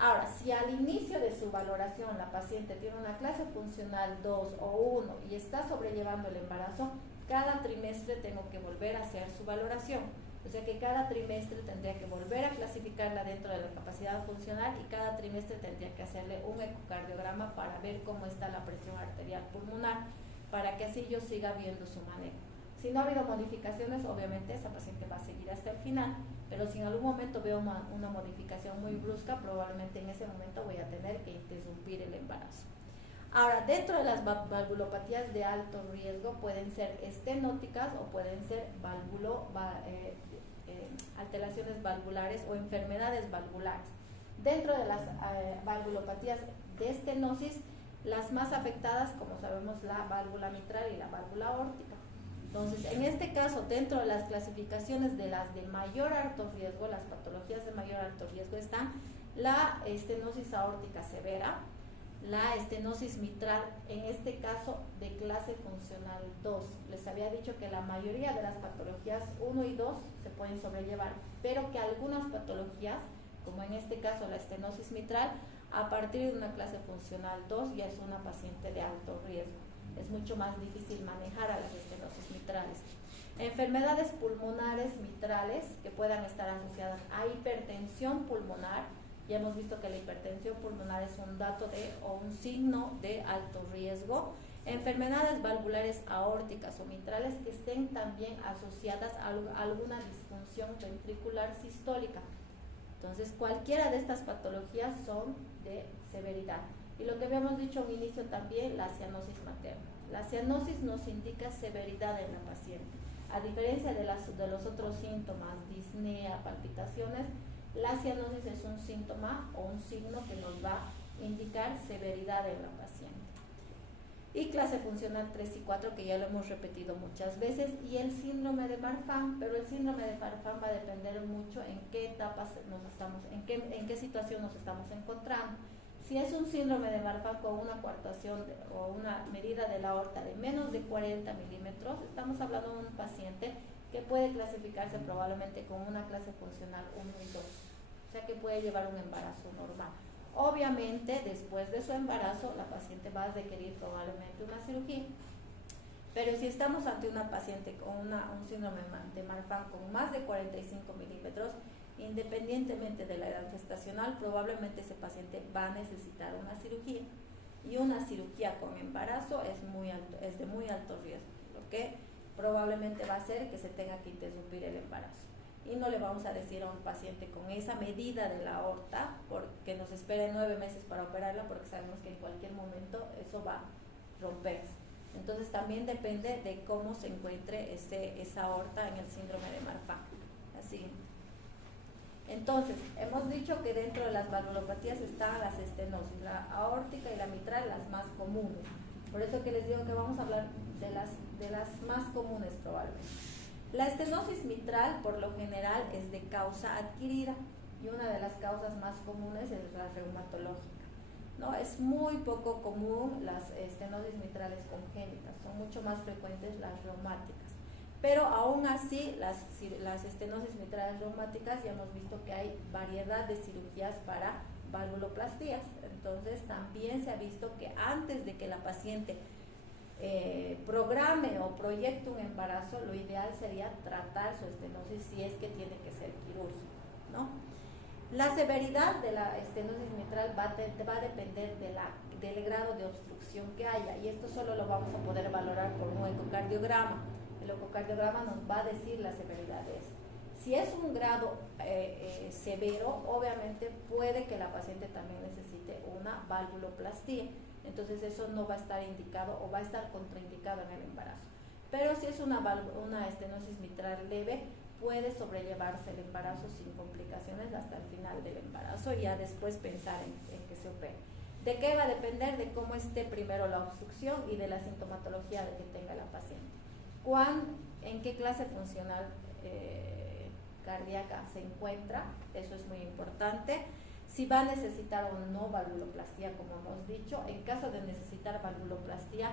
Ahora, si al inicio de su valoración la paciente tiene una clase funcional 2 o 1 y está sobrellevando el embarazo, cada trimestre tengo que volver a hacer su valoración. O sea que cada trimestre tendría que volver a clasificarla dentro de la capacidad funcional y cada trimestre tendría que hacerle un ecocardiograma para ver cómo está la presión arterial pulmonar, para que así yo siga viendo su manejo. Si no ha habido modificaciones, obviamente esa paciente va a seguir hasta el final, pero si en algún momento veo una modificación muy brusca, probablemente en ese momento voy a tener que interrumpir el embarazo. Ahora, dentro de las valvulopatías de alto riesgo pueden ser estenóticas o pueden ser alteraciones valvulares o enfermedades valvulares. Dentro de las valvulopatías de estenosis, las más afectadas, como sabemos, la válvula mitral y la válvula aórtica. Entonces, en este caso, dentro de las clasificaciones de las de mayor alto riesgo, las patologías de mayor alto riesgo están la estenosis aórtica severa, la estenosis mitral, en este caso de clase funcional 2. Les había dicho que la mayoría de las patologías 1 y 2 se pueden sobrellevar, pero que algunas patologías, como en este caso la estenosis mitral, a partir de una clase funcional 2 ya es una paciente de alto riesgo. Es mucho más difícil manejar a las estenosis mitrales. Enfermedades pulmonares mitrales que puedan estar asociadas a hipertensión pulmonar. Ya hemos visto que la hipertensión pulmonar es un dato o un signo de alto riesgo. Enfermedades valvulares aórticas o mitrales que estén también asociadas a alguna disfunción ventricular sistólica. Entonces, cualquiera de estas patologías son de severidad. Y lo que habíamos dicho al inicio también, la cianosis materna. La cianosis nos indica severidad en la paciente. A diferencia de los otros síntomas, disnea, palpitaciones, la cianosis es un síntoma o un signo que nos va a indicar severidad en la paciente. Y clase funcional 3 y 4, que ya lo hemos repetido muchas veces, y el síndrome de Marfan, pero el síndrome de Marfan va a depender mucho en qué etapas en qué situación nos estamos encontrando. Si es un síndrome de Marfan con una coartación o una medida de la aorta de menos de 40 milímetros, estamos hablando de un paciente que puede clasificarse probablemente con una clase funcional 1 y 2, o sea que puede llevar un embarazo normal. Obviamente, después de su embarazo, la paciente va a requerir probablemente una cirugía. Pero si estamos ante una paciente con un síndrome de Marfan con más de 45 milímetros, independientemente de la edad gestacional, probablemente ese paciente va a necesitar una cirugía. Y una cirugía con embarazo es de muy alto riesgo, lo que probablemente va a hacer que se tenga que interrumpir el embarazo. Y no le vamos a decir a un paciente con esa medida de la aorta porque nos espere 9 meses para operarla, porque sabemos que en cualquier momento eso va a romperse. Entonces también depende de cómo se encuentre esa aorta en el síndrome de Marfan. Así. Entonces, hemos dicho que dentro de las valvulopatías están las estenosis, la aórtica y la mitral, las más comunes. Por eso que les digo que vamos a hablar de las más comunes probablemente. La estenosis mitral, por lo general, es de causa adquirida y una de las causas más comunes es la reumatológica. ¿No? Es muy poco común las estenosis mitrales congénitas, son mucho más frecuentes las reumáticas. Pero aún así, las estenosis mitrales reumáticas ya hemos visto que hay variedad de cirugías para valvuloplastías. Entonces, también se ha visto que antes de que la paciente programe o proyecte un embarazo, lo ideal sería tratar su estenosis si es que tiene que ser quirúrgico, ¿no? La severidad de la estenosis mitral va a depender del grado de obstrucción que haya, y esto solo lo vamos a poder valorar por un ecocardiograma. El ecocardiograma nos va a decir la severidad de eso. Si es un grado severo, obviamente puede que la paciente también necesite una valvuloplastía. Entonces eso no va a estar indicado o va a estar contraindicado en el embarazo. Pero si es una estenosis mitral leve, puede sobrellevarse el embarazo sin complicaciones hasta el final del embarazo y ya después pensar en que se opere. ¿De qué va a depender? De cómo esté primero la obstrucción y de la sintomatología de que tenga la paciente. ¿En qué clase funcional cardíaca se encuentra? Eso es muy importante. Si va a necesitar o no valvuloplastía, como hemos dicho. En caso de necesitar valvuloplastía,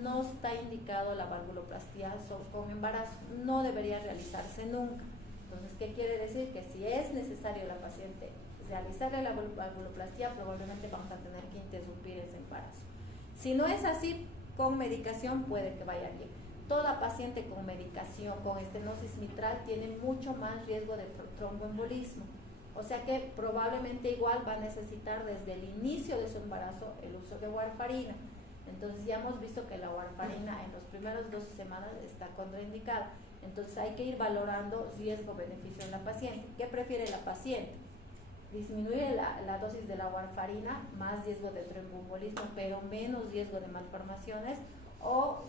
no está indicado la valvuloplastía con embarazo, no debería realizarse nunca. Entonces, ¿qué quiere decir? Que si es necesario la paciente realizarle la valvuloplastía, probablemente vamos a tener que interrumpir ese embarazo. Si no es así, con medicación puede que vaya bien. Toda paciente con medicación, con estenosis mitral, tiene mucho más riesgo de tromboembolismo. O sea que probablemente igual va a necesitar desde el inicio de su embarazo el uso de warfarina. Entonces ya hemos visto que la warfarina en los primeros 12 semanas está contraindicada. Entonces hay que ir valorando riesgo-beneficio en la paciente. ¿Qué prefiere la paciente? Disminuir la dosis de la warfarina, más riesgo de tromboembolismo, pero menos riesgo de malformaciones, o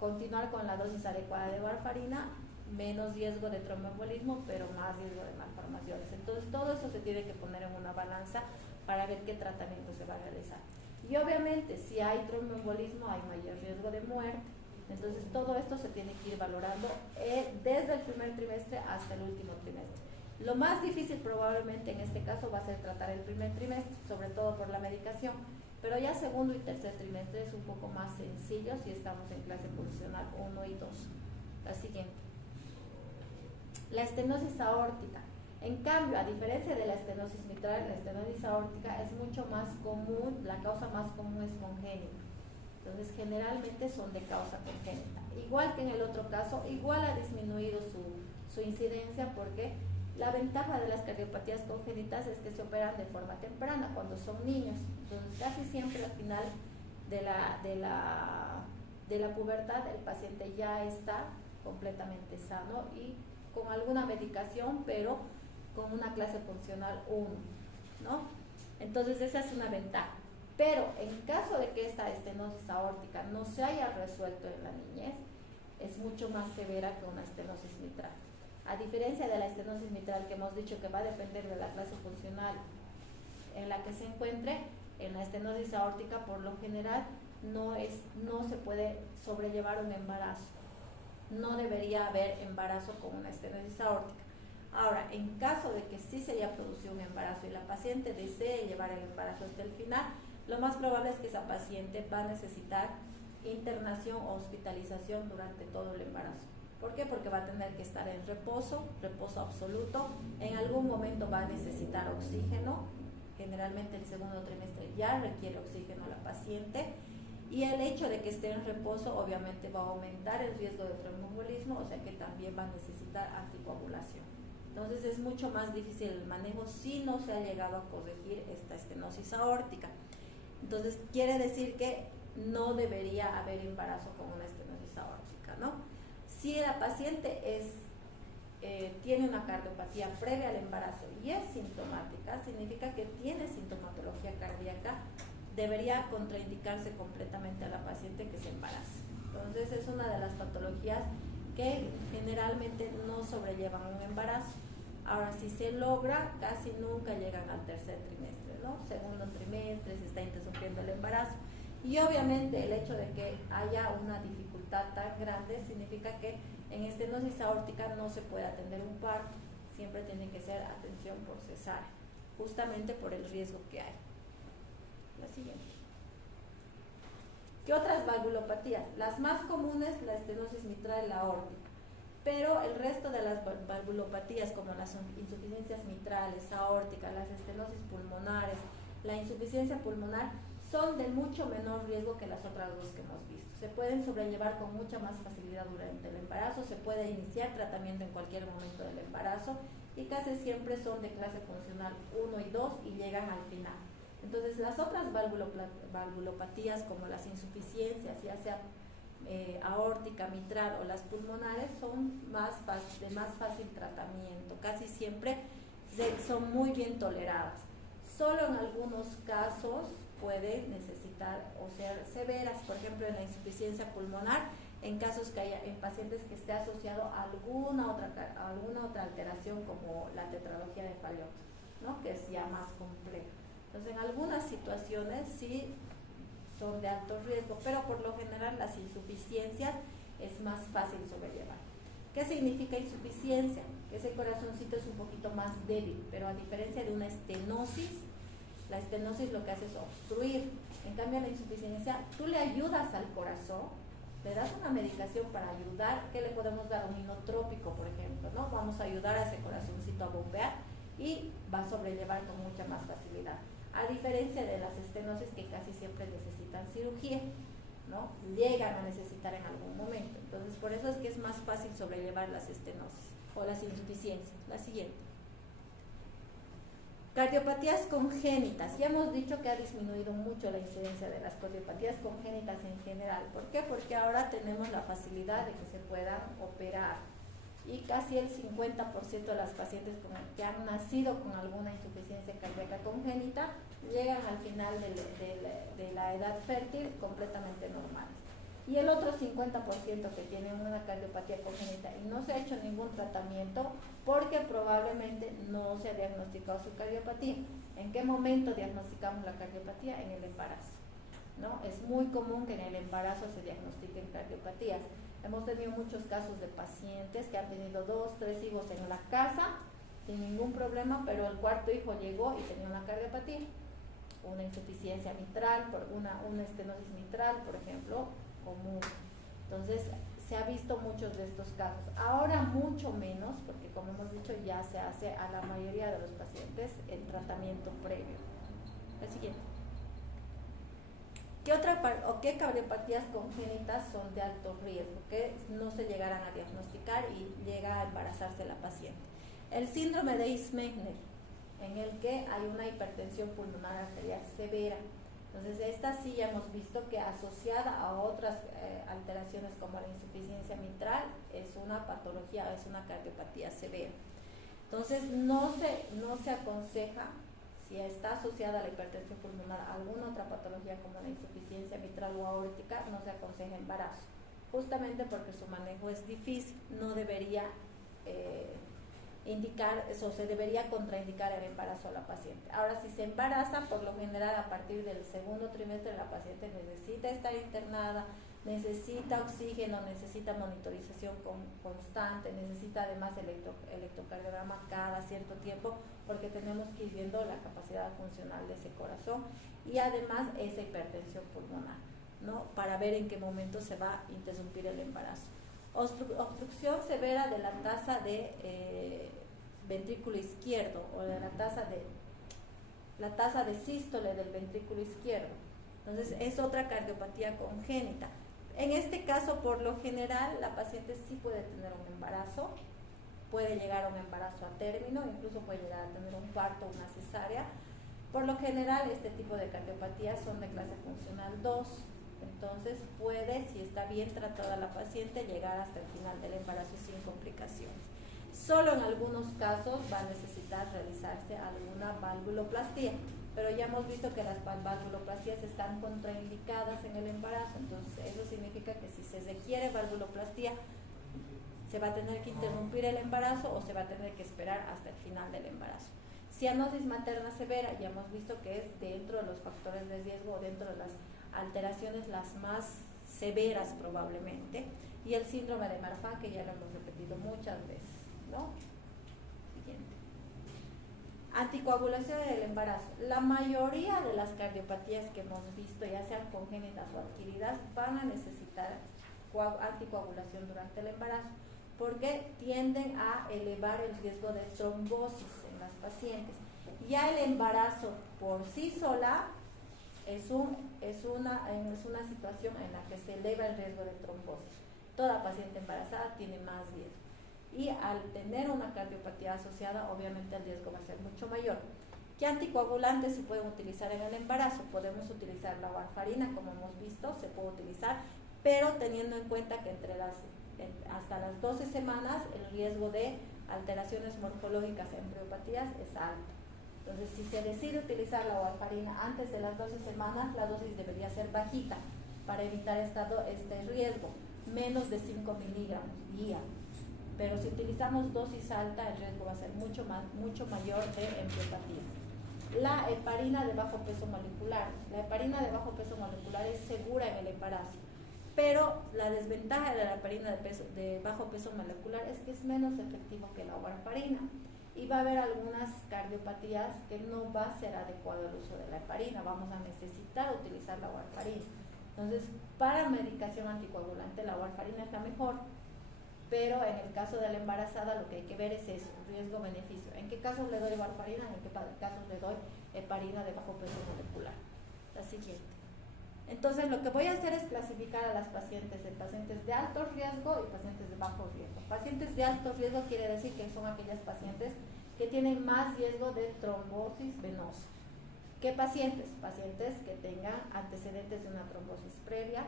continuar con la dosis adecuada de warfarina, menos riesgo de tromboembolismo, pero más riesgo de malformaciones. Entonces todo eso se tiene que poner en una balanza para ver qué tratamiento se va a realizar. Y obviamente si hay tromboembolismo hay mayor riesgo de muerte. Entonces todo esto se tiene que ir valorando desde el primer trimestre hasta el último trimestre. Lo más difícil probablemente en este caso va a ser tratar el primer trimestre, sobre todo por la medicación, pero ya segundo y tercer trimestre es un poco más sencillo si estamos en clase funcional 1 y 2. La siguiente. La estenosis aórtica. En cambio, a diferencia de la estenosis mitral, la estenosis aórtica es mucho más común, la causa más común es congénita. Entonces, generalmente son de causa congénita. Igual que en el otro caso, igual ha disminuido su incidencia porque la ventaja de las cardiopatías congénitas es que se operan de forma temprana, cuando son niños. Entonces, casi siempre al final de la pubertad, el paciente ya está completamente sano y con alguna medicación, pero con una clase funcional 1, ¿no? Entonces esa es una ventaja. Pero en caso de que esta estenosis aórtica no se haya resuelto en la niñez, es mucho más severa que una estenosis mitral. A diferencia de la estenosis mitral que hemos dicho que va a depender de la clase funcional en la que se encuentre, en la estenosis aórtica por lo general no se puede sobrellevar un embarazo. No debería haber embarazo con una estenosis aórtica. Ahora, en caso de que sí se haya producido un embarazo y la paciente desee llevar el embarazo hasta el final, lo más probable es que esa paciente va a necesitar internación o hospitalización durante todo el embarazo. ¿Por qué? Porque va a tener que estar en reposo absoluto. En algún momento va a necesitar oxígeno. Generalmente el segundo trimestre ya requiere oxígeno la paciente. Y el hecho de que esté en reposo obviamente va a aumentar el riesgo de tromboembolismo, o sea que también va a necesitar anticoagulación. Entonces es mucho más difícil el manejo si no se ha llegado a corregir esta estenosis aórtica. Entonces quiere decir que no debería haber embarazo con una estenosis aórtica, ¿no? Si la paciente tiene una cardiopatía previa al embarazo y es sintomática, significa que tiene sintomatología cardíaca, debería contraindicarse completamente a la paciente que se embarace. Entonces es una de las patologías que generalmente no sobrellevan un embarazo. Ahora, si se logra, casi nunca llegan al tercer trimestre, ¿no? Segundo trimestre se está interrumpiendo el embarazo. Y obviamente el hecho de que haya una dificultad tan grande significa que en estenosis aórtica no se puede atender un parto, siempre tiene que ser atención por cesárea, justamente por el riesgo que hay. La siguiente. ¿Qué otras valvulopatías? Las más comunes, la estenosis mitral y la aórtica. Pero el resto de las valvulopatías, como las insuficiencias mitrales, aórticas, las estenosis pulmonares, la insuficiencia pulmonar, son de mucho menor riesgo que las otras dos que hemos visto. Se pueden sobrellevar con mucha más facilidad durante el embarazo, se puede iniciar tratamiento en cualquier momento del embarazo y casi siempre son de clase funcional 1 y 2 y llegan al final. Entonces las otras valvulopatías como las insuficiencias, ya sea aórtica, mitral o las pulmonares, son de más fácil tratamiento, casi siempre son muy bien toleradas. Solo en algunos casos pueden necesitar o ser severas, por ejemplo en la insuficiencia pulmonar, en casos que haya en pacientes que esté asociado a alguna otra alteración como la tetralogía de Fallot, ¿no? Que es ya más compleja. Entonces en algunas situaciones sí son de alto riesgo, pero por lo general las insuficiencias es más fácil sobrellevar. ¿Qué significa insuficiencia? Que ese corazoncito es un poquito más débil, pero a diferencia de una estenosis, la estenosis lo que hace es obstruir. En cambio, la insuficiencia, tú le ayudas al corazón, le das una medicación para ayudar. ¿Qué le podemos dar? Un inotrópico, por ejemplo, ¿no? Vamos a ayudar a ese corazoncito a bombear y va a sobrellevar con mucha más facilidad. A diferencia de las estenosis que casi siempre necesitan cirugía, ¿no? Llegan a necesitar en algún momento. Entonces, por eso es que es más fácil sobrellevar las estenosis o las insuficiencias. La siguiente. Cardiopatías congénitas. Ya hemos dicho que ha disminuido mucho la incidencia de las cardiopatías congénitas en general. ¿Por qué? Porque ahora tenemos la facilidad de que se puedan operar. Y casi el 50% de las pacientes que han nacido con alguna insuficiencia cardíaca congénita llegan al final de la edad fértil completamente normales. Y el otro 50% que tienen una cardiopatía congénita y no se ha hecho ningún tratamiento porque probablemente no se ha diagnosticado su cardiopatía. ¿En qué momento diagnosticamos la cardiopatía? En el embarazo, ¿no? Es muy común que en el embarazo se diagnostiquen cardiopatías. Hemos tenido muchos casos de pacientes que han tenido 2, 3 hijos en la casa sin ningún problema, pero el cuarto hijo llegó y tenía una cardiopatía, una insuficiencia mitral, una estenosis mitral, por ejemplo, común. Entonces, se ha visto muchos de estos casos. Ahora mucho menos, porque como hemos dicho, ya se hace a la mayoría de los pacientes el tratamiento previo. El siguiente. ¿Qué cardiopatías congénitas son de alto riesgo? Que no se llegaran a diagnosticar y llega a embarazarse la paciente. El síndrome de Ismene, en el que hay una hipertensión pulmonar arterial severa. Entonces, esta sí ya hemos visto que asociada a otras alteraciones como la insuficiencia mitral, es una patología, es una cardiopatía severa. Entonces, no se aconseja, si está asociada a la hipertensión pulmonar a alguna otra patología como la insuficiencia mitral o aórtica, no se aconseja embarazo, justamente porque su manejo es difícil, no debería indicar, eso se debería contraindicar el embarazo a la paciente. Ahora, si se embaraza, por lo general a partir del segundo trimestre la paciente necesita estar internada, necesita oxígeno, necesita monitorización constante, necesita además electrocardiograma cada cierto tiempo, porque tenemos que ir viendo la capacidad funcional de ese corazón y además esa hipertensión pulmonar, ¿no? Para ver en qué momento se va a interrumpir el embarazo. Obstrucción severa de la taza de ventrículo izquierdo o de la taza de sístole del ventrículo izquierdo. Entonces es otra cardiopatía congénita. En este caso, por lo general, la paciente sí puede tener un embarazo, puede llegar a un embarazo a término, incluso puede llegar a tener un parto o una cesárea. Por lo general, este tipo de cardiopatías son de clase funcional 2. Entonces puede, si está bien tratada la paciente, llegar hasta el final del embarazo sin complicaciones. Solo en algunos casos va a necesitar realizarse alguna valvuloplastía, pero ya hemos visto que las valvuloplastías están contraindicadas en el embarazo, entonces eso significa que si se requiere valvuloplastía, se va a tener que interrumpir el embarazo o se va a tener que esperar hasta el final del embarazo. Cianosis materna severa, ya hemos visto que es dentro de los factores de riesgo, dentro de las alteraciones las más severas probablemente, y el síndrome de Marfan, que ya lo hemos repetido muchas veces, ¿no? Siguiente. Anticoagulación del embarazo. La mayoría de las cardiopatías que hemos visto, ya sean congénitas o adquiridas, van a necesitar anticoagulación durante el embarazo, porque tienden a elevar el riesgo de trombosis en las pacientes. Ya el embarazo por sí sola es una situación en la que se eleva el riesgo de trombosis. Toda paciente embarazada tiene más riesgo. Y al tener una cardiopatía asociada, obviamente el riesgo va a ser mucho mayor. ¿Qué anticoagulantes se pueden utilizar en el embarazo? Podemos utilizar la warfarina, como hemos visto, se puede utilizar, pero teniendo en cuenta que hasta las 12 semanas el riesgo de alteraciones morfológicas e embriopatías es alto. Entonces, si se decide utilizar la warfarina antes de las 12 semanas, la dosis debería ser bajita para evitar este riesgo, menos de 5 miligramos día. Pero si utilizamos dosis alta, el riesgo va a ser mucho mayor de embriopatías. La heparina de bajo peso molecular. La heparina de bajo peso molecular es segura en el embarazo, pero la desventaja de la heparina de bajo peso molecular es que es menos efectivo que la warfarina y va a haber algunas cardiopatías que no va a ser adecuado el uso de la heparina, vamos a necesitar utilizar la warfarina. Entonces, para medicación anticoagulante la warfarina es la mejor, pero en el caso de la embarazada lo que hay que ver es eso, riesgo-beneficio. ¿En qué casos le doy warfarina? ¿En qué casos le doy heparina de bajo peso molecular? La siguiente. Entonces, lo que voy a hacer es clasificar a las pacientes de pacientes de alto riesgo y pacientes de bajo riesgo. Pacientes de alto riesgo quiere decir que son aquellas pacientes que tienen más riesgo de trombosis venosa. ¿Qué pacientes? Pacientes que tengan antecedentes de una trombosis previa,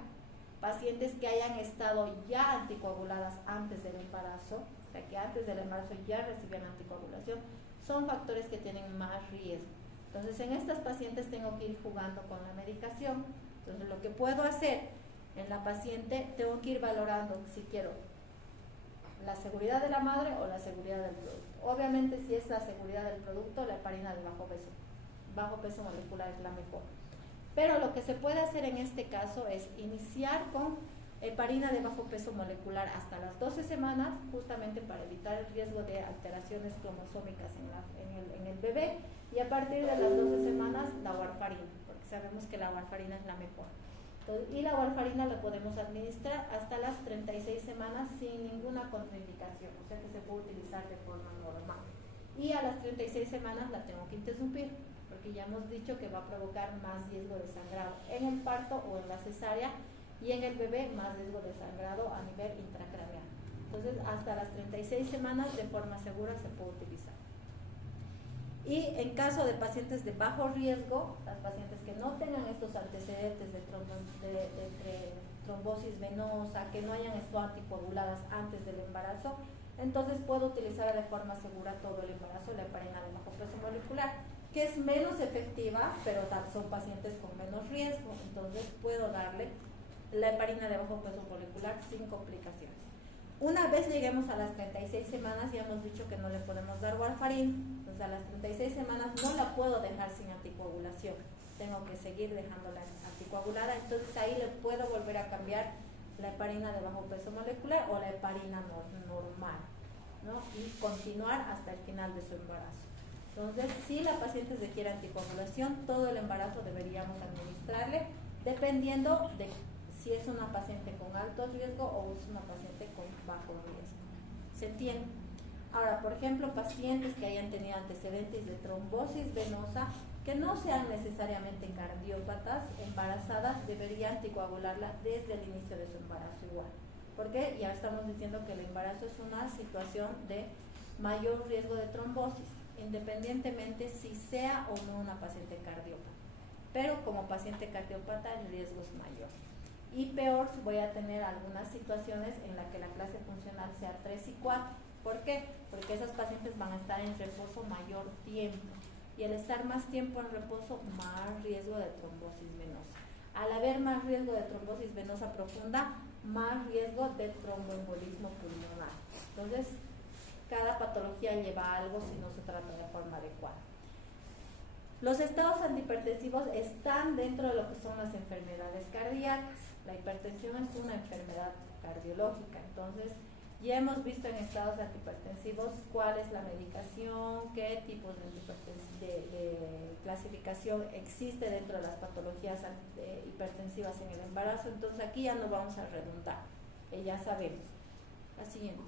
pacientes que hayan estado ya anticoaguladas antes del embarazo, o sea que antes del embarazo ya recibían anticoagulación, son factores que tienen más riesgo. Entonces, en estas pacientes tengo que ir jugando con la medicación. Entonces, lo que puedo hacer en la paciente, tengo que ir valorando si quiero la seguridad de la madre o la seguridad del producto. Obviamente, si es la seguridad del producto, la heparina de bajo peso molecular es la mejor. Pero lo que se puede hacer en este caso es iniciar con heparina de bajo peso molecular hasta las 12 semanas, justamente para evitar el riesgo de alteraciones cromosómicas en el bebé, y a partir de las 12 semanas la warfarina, porque sabemos que la warfarina es la mejor. Entonces, y la warfarina la podemos administrar hasta las 36 semanas sin ninguna contraindicación, o sea que se puede utilizar de forma normal. Y a las 36 semanas la tengo que interrumpir, porque ya hemos dicho que va a provocar más riesgo de sangrado en el parto o en la cesárea, y en el bebé más riesgo de sangrado a nivel intracraneal. Entonces, hasta las 36 semanas de forma segura se puede utilizar. Y en caso de pacientes de bajo riesgo, las pacientes que no tengan estos antecedentes de trombosis venosa, que no hayan estado anticoaguladas antes del embarazo, entonces puedo utilizar de forma segura todo el embarazo la heparina de bajo peso molecular, que es menos efectiva, pero son pacientes con menos riesgo, entonces puedo darle la heparina de bajo peso molecular sin complicaciones. Una vez lleguemos a las 36 semanas, ya hemos dicho que no le podemos dar warfarin, entonces a las 36 semanas no la puedo dejar sin anticoagulación, tengo que seguir dejándola anticoagulada, entonces ahí le puedo volver a cambiar la heparina de bajo peso molecular o la heparina normal, ¿no? Y continuar hasta el final de su embarazo. Entonces, si la paciente requiere anticoagulación, todo el embarazo deberíamos administrarle, dependiendo de si es una paciente con alto riesgo o es una paciente con bajo riesgo. ¿Se entiende? Ahora, por ejemplo, pacientes que hayan tenido antecedentes de trombosis venosa, que no sean necesariamente cardiópatas, embarazadas, debería anticoagularla desde el inicio de su embarazo igual. Porque ya estamos diciendo que el embarazo es una situación de mayor riesgo de trombosis, independientemente si sea o no una paciente cardiópata. Pero como paciente cardiópata el riesgo es mayor. Y peor, voy a tener algunas situaciones en las que la clase funcional sea 3 y 4. ¿Por qué? Porque esas pacientes van a estar en reposo mayor tiempo. Y al estar más tiempo en reposo, más riesgo de trombosis venosa. Al haber más riesgo de trombosis venosa profunda, más riesgo de tromboembolismo pulmonar. Entonces, cada patología lleva algo si no se trata de forma adecuada. Los estados antihipertensivos están dentro de lo que son las enfermedades cardíacas. La hipertensión es una enfermedad cardiológica, entonces ya hemos visto en estados antihipertensivos cuál es la medicación, qué tipos de clasificación existe dentro de las patologías hipertensivas en el embarazo, entonces aquí ya no vamos a redundar, ya sabemos. La siguiente.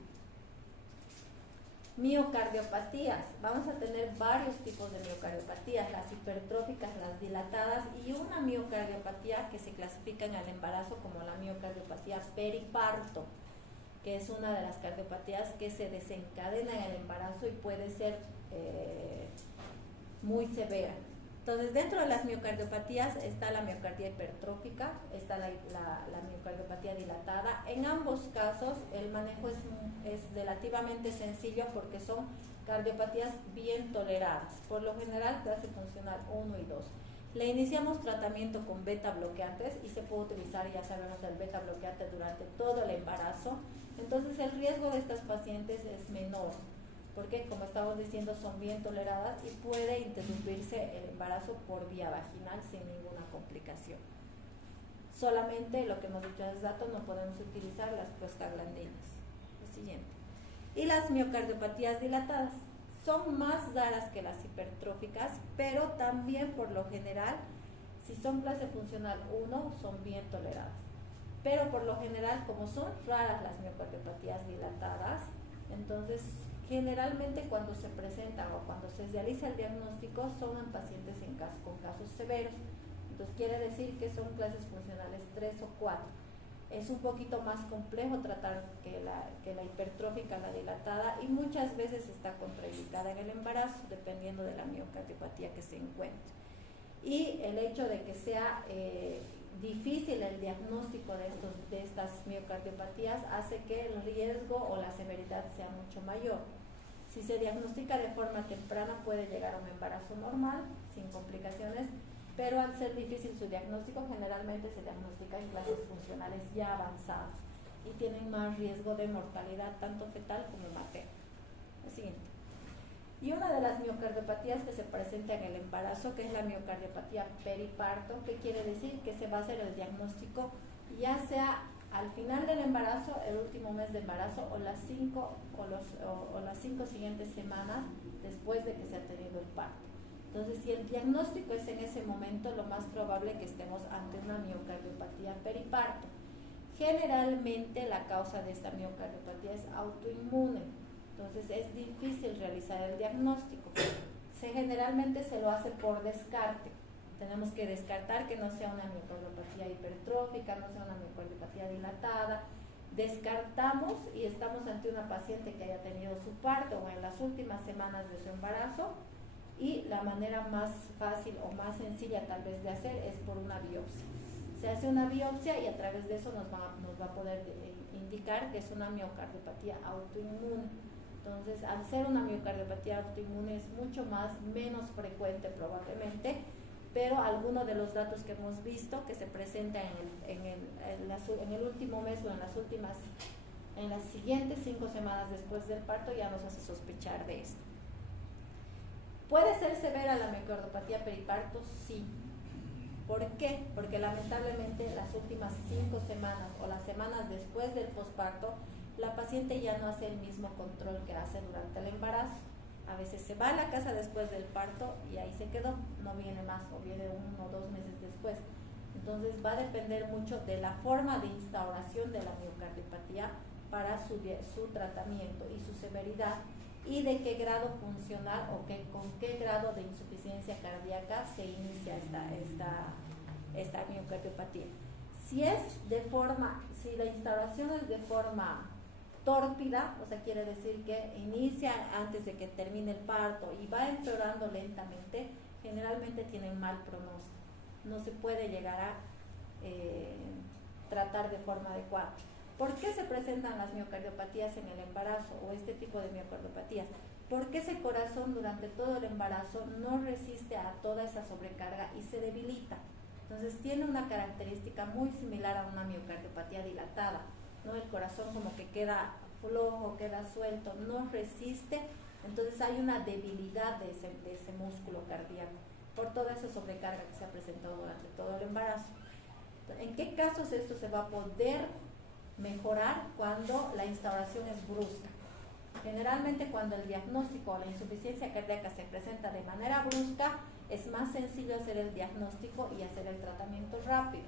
Miocardiopatías. Vamos a tener varios tipos de miocardiopatías, las hipertróficas, las dilatadas y una miocardiopatía que se clasifica en el embarazo como la miocardiopatía periparto, que es una de las cardiopatías que se desencadena en el embarazo y puede ser muy severa. Entonces, dentro de las miocardiopatías está la miocardia hipertrófica, está la miocardiopatía dilatada. En ambos casos, el manejo es relativamente sencillo porque son cardiopatías bien toleradas. Por lo general, clase funcional 1 y 2. Le iniciamos tratamiento con beta bloqueantes y se puede utilizar, ya sabemos, el beta bloqueante durante todo el embarazo. Entonces, el riesgo de estas pacientes es menor, porque como estamos diciendo son bien toleradas y puede interrumpirse el embarazo por vía vaginal sin ninguna complicación. Solamente lo que hemos dicho hace rato, no podemos utilizar las prostaglandinas. Lo siguiente. Y las miocardiopatías dilatadas son más raras que las hipertróficas, pero también por lo general, si son clase funcional 1, son bien toleradas. Pero por lo general, como son raras las miocardiopatías dilatadas, entonces generalmente cuando se presentan o cuando se realiza el diagnóstico son en pacientes con casos severos. Entonces quiere decir que son clases funcionales 3 o 4. Es un poquito más complejo tratar que la hipertrófica, la dilatada, y muchas veces está contraindicada en el embarazo dependiendo de la miocardiopatía que se encuentre. Y el hecho de que sea difícil el diagnóstico de estas miocardiopatías hace que el riesgo o la severidad sea mucho mayor. Si se diagnostica de forma temprana puede llegar a un embarazo normal, sin complicaciones, pero al ser difícil su diagnóstico, generalmente se diagnostica en clases funcionales ya avanzadas y tienen más riesgo de mortalidad tanto fetal como materna. Lo siguiente. Y una de las miocardiopatías que se presenta en el embarazo, que es la miocardiopatía periparto, que quiere decir que se va a hacer el diagnóstico ya sea al final del embarazo, el último mes de embarazo, o las 5 siguientes semanas después de que se ha tenido el parto. Entonces, si el diagnóstico es en ese momento, lo más probable es que estemos ante una miocardiopatía periparto. Generalmente la causa de esta miocardiopatía es autoinmune. Entonces es difícil realizar el diagnóstico. Generalmente se lo hace por descarte. Tenemos que descartar que no sea una miocardiopatía hipertrófica, no sea una miocardiopatía dilatada. Descartamos y estamos ante una paciente que haya tenido su parto o en las últimas semanas de su embarazo, y la manera más fácil o más sencilla tal vez de hacer es por una biopsia. Se hace una biopsia y a través de eso nos va a poder indicar que es una miocardiopatía autoinmune. Entonces, al ser una miocardiopatía autoinmune es menos frecuente probablemente, pero algunos de los datos que hemos visto que se presentan en el último mes o en las siguientes 5 semanas después del parto ya nos hace sospechar de esto. ¿Puede ser severa la miocardiopatía periparto? Sí. ¿Por qué? Porque lamentablemente las últimas 5 semanas o las semanas después del posparto, la paciente ya no hace el mismo control que hace durante el embarazo. A veces se va a la casa después del parto y ahí se quedó, no viene más o viene 1 o 2 meses después. Entonces va a depender mucho de la forma de instauración de la miocardiopatía para su tratamiento y su severidad, y de qué grado funcional o con qué grado de insuficiencia cardíaca se inicia esta miocardiopatía. Si la instauración es de forma tórpida, o sea, quiere decir que inicia antes de que termine el parto y va empeorando lentamente, generalmente tienen mal pronóstico. No se puede llegar a tratar de forma adecuada. ¿Por qué se presentan las miocardiopatías en el embarazo o este tipo de miocardiopatías? Porque ese corazón durante todo el embarazo no resiste a toda esa sobrecarga y se debilita. Entonces tiene una característica muy similar a una miocardiopatía dilatada, ¿no? El corazón como que queda flojo, queda suelto, no resiste, entonces hay una debilidad de ese músculo cardíaco por toda esa sobrecarga que se ha presentado durante todo el embarazo. ¿En qué casos esto se va a poder mejorar? Cuando la instauración es brusca. Generalmente cuando el diagnóstico o la insuficiencia cardíaca se presenta de manera brusca, es más sencillo hacer el diagnóstico y hacer el tratamiento rápido.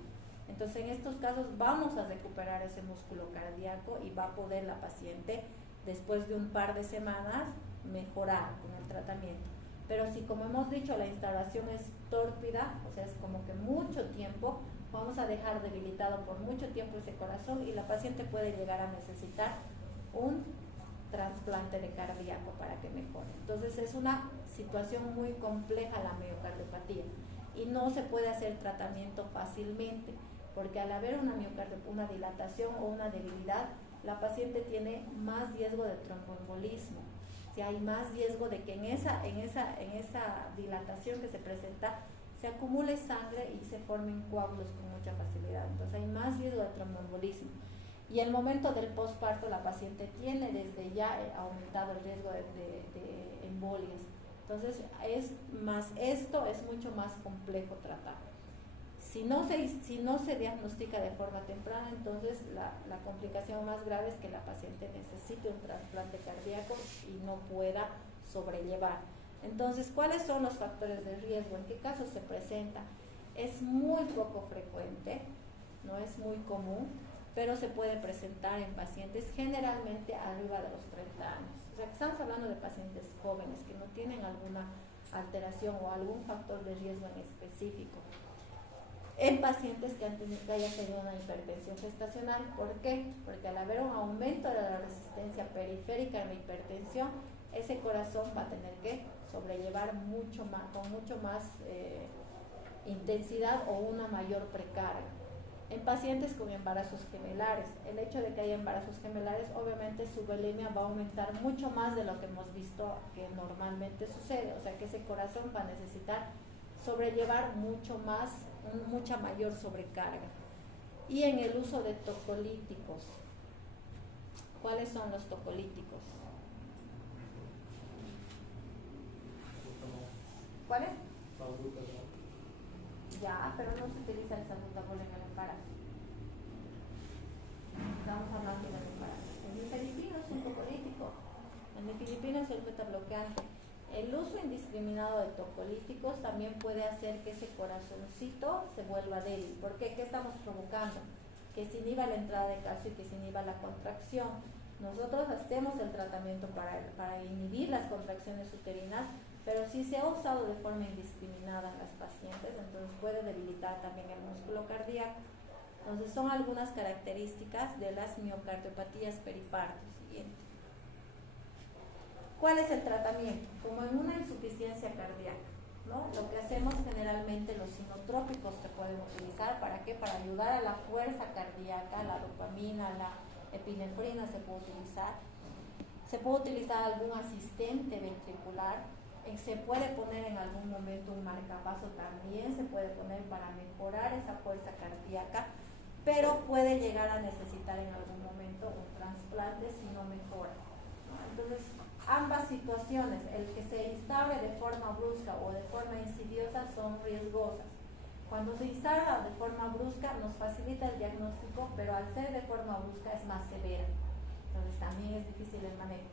Entonces en estos casos vamos a recuperar ese músculo cardíaco y va a poder la paciente después de un par de semanas mejorar con el tratamiento. Pero si, como hemos dicho, la instauración es tórpida, o sea, es como que mucho tiempo, vamos a dejar debilitado por mucho tiempo ese corazón y la paciente puede llegar a necesitar un trasplante de cardíaco para que mejore. Entonces es una situación muy compleja la miocardiopatía y no se puede hacer tratamiento fácilmente, porque al haber una dilatación o una debilidad, la paciente tiene más riesgo de tromboembolismo. Si hay más riesgo de que en esa dilatación que se presenta se acumule sangre y se formen coágulos con mucha facilidad. Entonces hay más riesgo de tromboembolismo. Y el momento del posparto la paciente tiene desde ya aumentado el riesgo de embolias. Entonces esto es mucho más complejo tratar. Si no se diagnostica de forma temprana, entonces la complicación más grave es que la paciente necesite un trasplante cardíaco y no pueda sobrellevar. Entonces, ¿cuáles son los factores de riesgo? ¿En qué casos se presenta? Es muy poco frecuente, no es muy común, pero se puede presentar en pacientes generalmente arriba de los 30 años. O sea, que estamos hablando de pacientes jóvenes que no tienen alguna alteración o algún factor de riesgo en específico. En pacientes que hayan tenido una hipertensión gestacional. ¿Por qué? Porque al haber un aumento de la resistencia periférica en la hipertensión, ese corazón va a tener que sobrellevar con mucho más intensidad o una mayor precarga. En pacientes con embarazos gemelares, el hecho de que haya embarazos gemelares, obviamente su bulimia va a aumentar mucho más de lo que hemos visto que normalmente sucede, o sea que ese corazón va a necesitar sobrellevar mucha mayor sobrecarga. Y en el uso de tocolíticos, ¿cuáles son los tocolíticos? ¿Cuáles? Ya, pero no se utiliza el salbutamol en el embarazo. Estamos hablando del embarazo. El nifedipino es un tocolítico. El nifedipino es el beta-bloqueante. El uso indiscriminado de tocolíticos también puede hacer que ese corazoncito se vuelva débil. ¿Por qué? ¿Qué estamos provocando? Que se inhiba la entrada de calcio y que se inhiba la contracción. Nosotros hacemos el tratamiento para inhibir las contracciones uterinas, pero si se ha usado de forma indiscriminada en las pacientes, entonces puede debilitar también el músculo cardíaco. Entonces son algunas características de las miocardiopatías periparto. Siguiente. ¿Cuál es el tratamiento? Como en una insuficiencia cardíaca, ¿no? Lo que hacemos generalmente, los sinotrópicos se pueden utilizar. ¿Para qué? Para ayudar a la fuerza cardíaca, la dopamina, la epinefrina se puede utilizar. Se puede utilizar algún asistente ventricular. Se puede poner en algún momento un marcapaso, también se puede poner para mejorar esa fuerza cardíaca, pero puede llegar a necesitar en algún momento un trasplante si no mejora, ¿no? Entonces, ambas situaciones, el que se instaure de forma brusca o de forma insidiosa, son riesgosas. Cuando se instala de forma brusca nos facilita el diagnóstico, pero al ser de forma brusca es más severa, entonces también es difícil el manejo.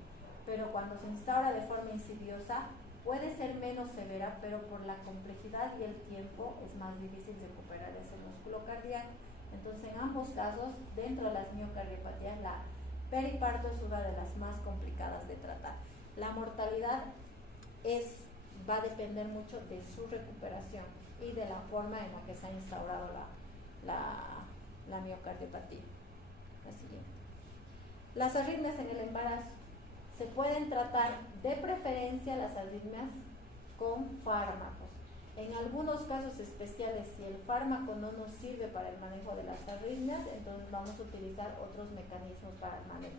Pero cuando se instaura de forma insidiosa puede ser menos severa, pero por la complejidad y el tiempo es más difícil recuperar ese músculo cardíaco. Entonces, en ambos casos, dentro de las miocardiopatías, la periparto es una de las más complicadas de tratar. La mortalidad va a depender mucho de su recuperación y de la forma en la que se ha instaurado la miocardiopatía. La siguiente. Las arritmias en el embarazo. Se pueden tratar de preferencia las arritmias con fármacos. En algunos casos especiales, si el fármaco no nos sirve para el manejo de las arritmias, entonces vamos a utilizar otros mecanismos para el manejo,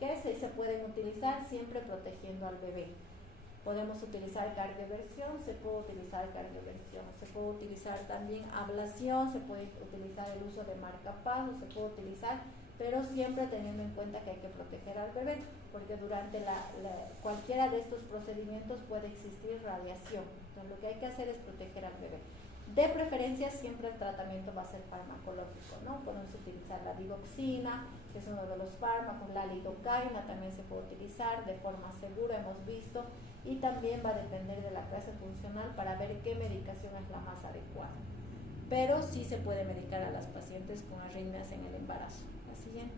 que se pueden utilizar siempre protegiendo al bebé. Podemos utilizar cardioversión, se puede utilizar también ablación, se puede utilizar el uso de marcapasos, se puede utilizar, pero siempre teniendo en cuenta que hay que proteger al bebé, porque durante cualquiera de estos procedimientos puede existir radiación. Entonces lo que hay que hacer es proteger al bebé. De preferencia siempre el tratamiento va a ser farmacológico, ¿no? Podemos utilizar la digoxina, que es uno de los fármacos, la lidocaína también se puede utilizar de forma segura, hemos visto, y también va a depender de la clase funcional para ver qué medicación es la más adecuada. Pero sí se puede medicar a las pacientes con arritmias en el embarazo. La siguiente.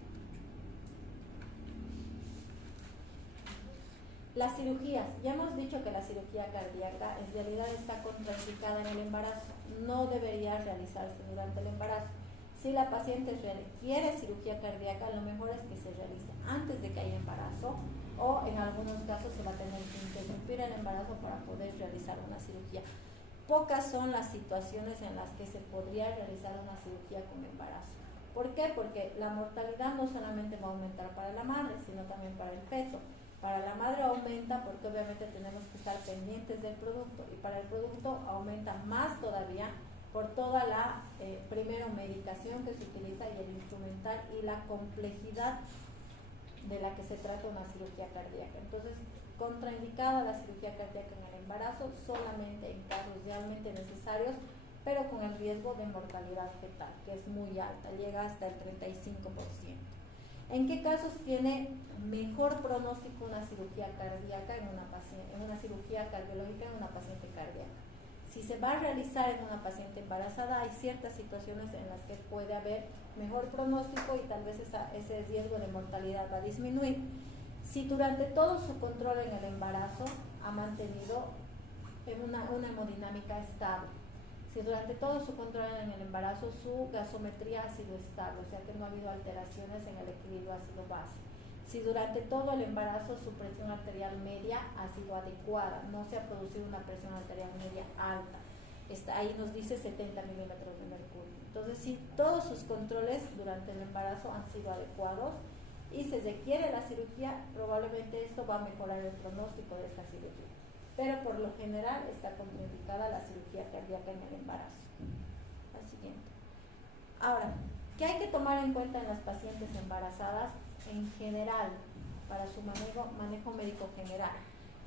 Las cirugías, ya hemos dicho que la cirugía cardíaca en realidad está contraindicada en el embarazo, no debería realizarse durante el embarazo. Si la paciente requiere cirugía cardíaca, lo mejor es que se realice antes de que haya embarazo, o en algunos casos se va a tener que interrumpir el embarazo para poder realizar una cirugía. Pocas son las situaciones en las que se podría realizar una cirugía con embarazo. ¿Por qué? Porque la mortalidad no solamente va a aumentar para la madre, sino también para el feto. Para la madre aumenta porque obviamente tenemos que estar pendientes del producto, y para el producto aumenta más todavía por toda la primero medicación que se utiliza y el instrumental y la complejidad de la que se trata una cirugía cardíaca. Entonces, contraindicada la cirugía cardíaca en el embarazo solamente en casos realmente necesarios, pero con el riesgo de mortalidad fetal, que es muy alta, llega hasta el 35%. ¿En qué casos tiene mejor pronóstico una cirugía cardíaca en una cirugía cardiológica en una paciente cardíaca? Si se va a realizar en una paciente embarazada, hay ciertas situaciones en las que puede haber mejor pronóstico y tal vez ese riesgo de mortalidad va a disminuir. Si durante todo su control en el embarazo ha mantenido una hemodinámica estable, si durante todo su control en el embarazo su gasometría ha sido estable, o sea que no ha habido alteraciones en el equilibrio ácido-base, si durante todo el embarazo su presión arterial media ha sido adecuada, no se ha producido una presión arterial media alta, ahí nos dice 70 milímetros de mercurio. Entonces, si todos sus controles durante el embarazo han sido adecuados y se requiere la cirugía, probablemente esto va a mejorar el pronóstico de esta cirugía. Pero por lo general está contraindicada la cirugía cardíaca en el embarazo. La siguiente. Ahora, ¿qué hay que tomar en cuenta en las pacientes embarazadas en general para su manejo médico general?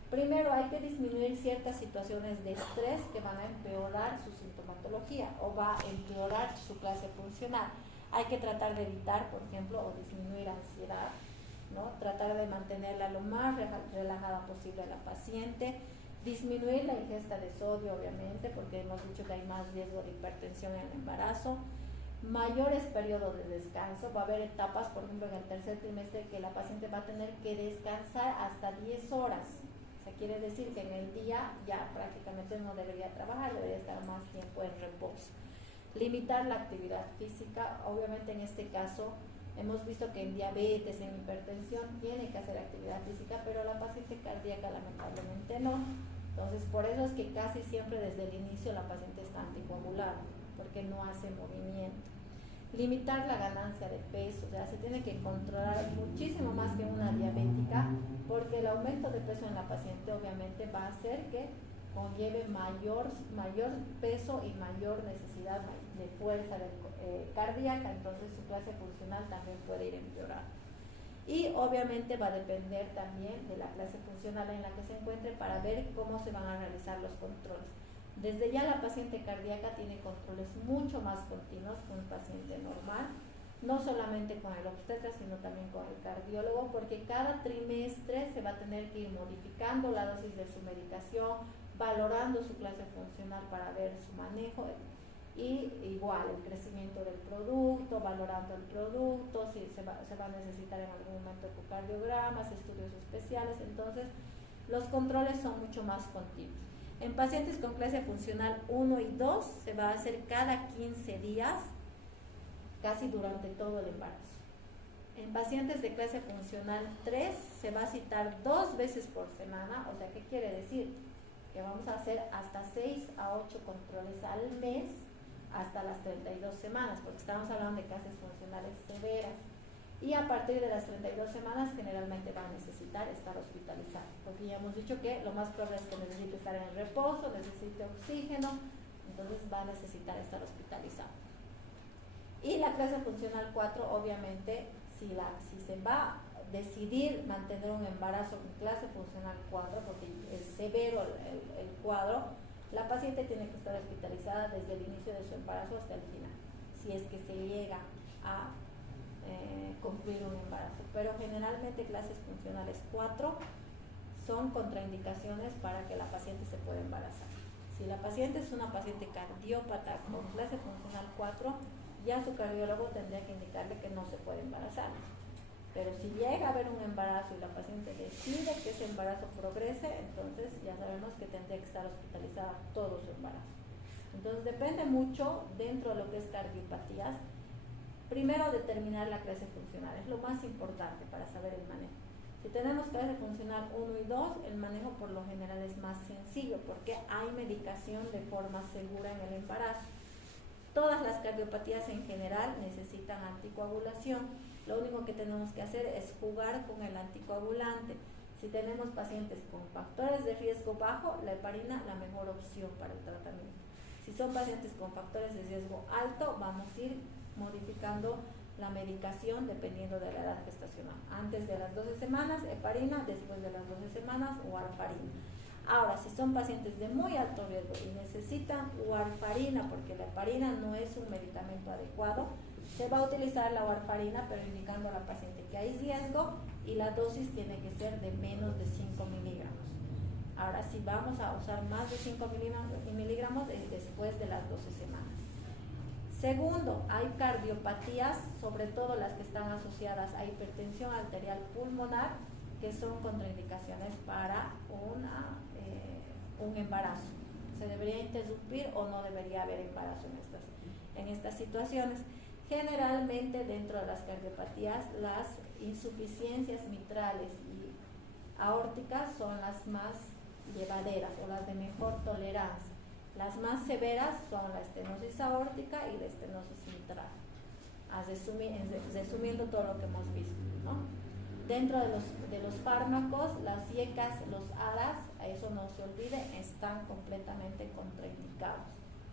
Primero, hay que disminuir ciertas situaciones de estrés que van a empeorar su sintomatología o va a empeorar su clase funcional. Hay que tratar de evitar, por ejemplo, o disminuir ansiedad, ¿no? Tratar de mantenerla lo más relajada posible a la paciente, disminuir la ingesta de sodio, obviamente, porque hemos dicho que hay más riesgo de hipertensión en el embarazo, mayores periodos de descanso, va a haber etapas, por ejemplo, en el tercer trimestre que la paciente va a tener que descansar hasta 10 horas, o sea, quiere decir que en el día ya prácticamente no debería trabajar, debería estar más tiempo en reposo. Limitar la actividad física, obviamente en este caso hemos visto que en diabetes, en hipertensión tiene que hacer actividad física, pero la paciente cardíaca lamentablemente no. Entonces, por eso es que casi siempre desde el inicio la paciente está anticoagulada, porque no hace movimiento. Limitar la ganancia de peso, o sea, se tiene que controlar muchísimo más que una diabética, porque el aumento de peso en la paciente obviamente va a hacer que conlleve mayor peso y mayor necesidad de fuerza cardíaca, entonces su clase funcional también puede ir empeorando. Y obviamente va a depender también de la clase funcional en la que se encuentre para ver cómo se van a realizar los controles. Desde ya la paciente cardíaca tiene controles mucho más continuos que un paciente normal, no solamente con el obstetra, sino también con el cardiólogo, porque cada trimestre se va a tener que ir modificando la dosis de su medicación, valorando su clase funcional para ver su manejo y igual el crecimiento del producto, valorando el producto, si se va a necesitar en algún momento ecocardiogramas, estudios especiales. Entonces los controles son mucho más continuos. En pacientes con clase funcional 1 y 2 se va a hacer cada 15 días, casi durante todo el embarazo. En pacientes de clase funcional 3 se va a citar 2 veces por semana, o sea, ¿qué quiere decir? Que vamos a hacer hasta 6 a 8 controles al mes hasta las 32 semanas, porque estamos hablando de clases funcionales severas. Y a partir de las 32 semanas generalmente va a necesitar estar hospitalizado, porque ya hemos dicho que lo más probable es que necesite estar en reposo, necesite oxígeno, entonces va a necesitar estar hospitalizado. Y la clase funcional 4, obviamente, si se va a decidir mantener un embarazo con clase funcional 4, porque es severo el cuadro, la paciente tiene que estar hospitalizada desde el inicio de su embarazo hasta el final, si es que se llega a concluir un embarazo. Pero generalmente clases funcionales 4 son contraindicaciones para que la paciente se pueda embarazar. Si la paciente es una paciente cardiópata con clase funcional 4, ya su cardiólogo tendría que indicarle que no se puede embarazar. Pero si llega a haber un embarazo y la paciente decide que ese embarazo progrese, entonces ya sabemos que tendría que estar hospitalizada todo su embarazo. Entonces depende mucho dentro de lo que es cardiopatías. Primero, determinar la clase funcional, es lo más importante para saber el manejo. Si tenemos clase funcional 1 y 2, el manejo por lo general es más sencillo porque hay medicación de forma segura en el embarazo. Todas las cardiopatías en general necesitan anticoagulación. Lo único que tenemos que hacer es jugar con el anticoagulante. Si tenemos pacientes con factores de riesgo bajo, la heparina la mejor opción para el tratamiento. Si son pacientes con factores de riesgo alto, vamos a ir modificando la medicación dependiendo de la edad gestacional. Antes de las 12 semanas, heparina; después de las 12 semanas, warfarina. Ahora, si son pacientes de muy alto riesgo y necesitan warfarina, porque la heparina no es un medicamento adecuado, se va a utilizar la warfarina, pero indicando a la paciente que hay riesgo y la dosis tiene que ser de menos de 5 miligramos. Ahora, si vamos a usar más de 5 miligramos, es después de las 12 semanas. Segundo, hay cardiopatías, sobre todo las que están asociadas a hipertensión arterial pulmonar, que son contraindicaciones para un embarazo. ¿Se debería interrumpir o no debería haber embarazo en estas situaciones? Generalmente dentro de las cardiopatías, las insuficiencias mitrales y aórticas son las más llevaderas o las de mejor tolerancia. Las más severas son la estenosis aórtica y la estenosis mitral, resumiendo todo lo que hemos visto, ¿no? Dentro de los fármacos, las IECAS, los ARAs, a eso no se olvide, están completamente contraindicados,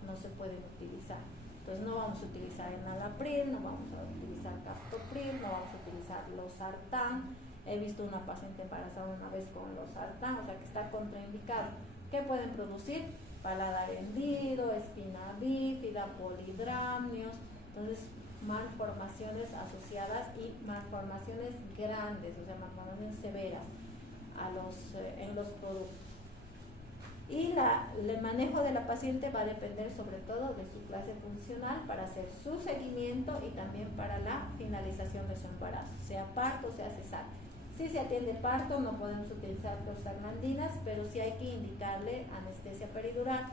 no se pueden utilizar. Entonces no vamos a utilizar enalapril, no vamos a utilizar captopril, no vamos a utilizar losartán. He visto una paciente embarazada una vez con losartán, o sea que está contraindicado. ¿Qué pueden producir? Paladar hendido, espina bífida, polidramnios. Entonces, malformaciones asociadas y malformaciones grandes, o sea, malformaciones severas en los productos. Y el manejo de la paciente va a depender sobre todo de su clase funcional para hacer su seguimiento y también para la finalización de su embarazo, sea parto, sea cesárea. Si se atiende parto, no podemos utilizar prostaglandinas, pero sí hay que indicarle anestesia peridural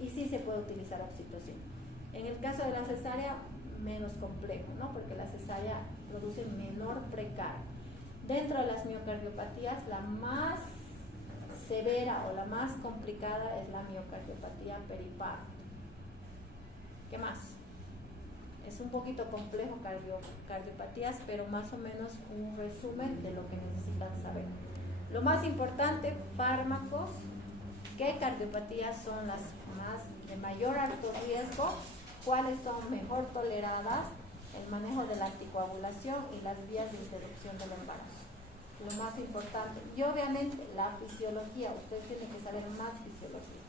y sí se puede utilizar oxitocina. En el caso de la cesárea, menos complejo, ¿no? Porque la cesárea produce menor precardio. Dentro de las miocardiopatías, la más severa o la más complicada es la miocardiopatía periparto. ¿Qué más? Es un poquito complejo cardiopatías, pero más o menos un resumen de lo que necesitan saber. Lo más importante, fármacos, qué cardiopatías son las más de mayor alto riesgo, cuáles son mejor toleradas, el manejo de la anticoagulación y las vías de interrupción del embarazo. Lo más importante. Y obviamente la fisiología, usted tiene que saber más fisiología.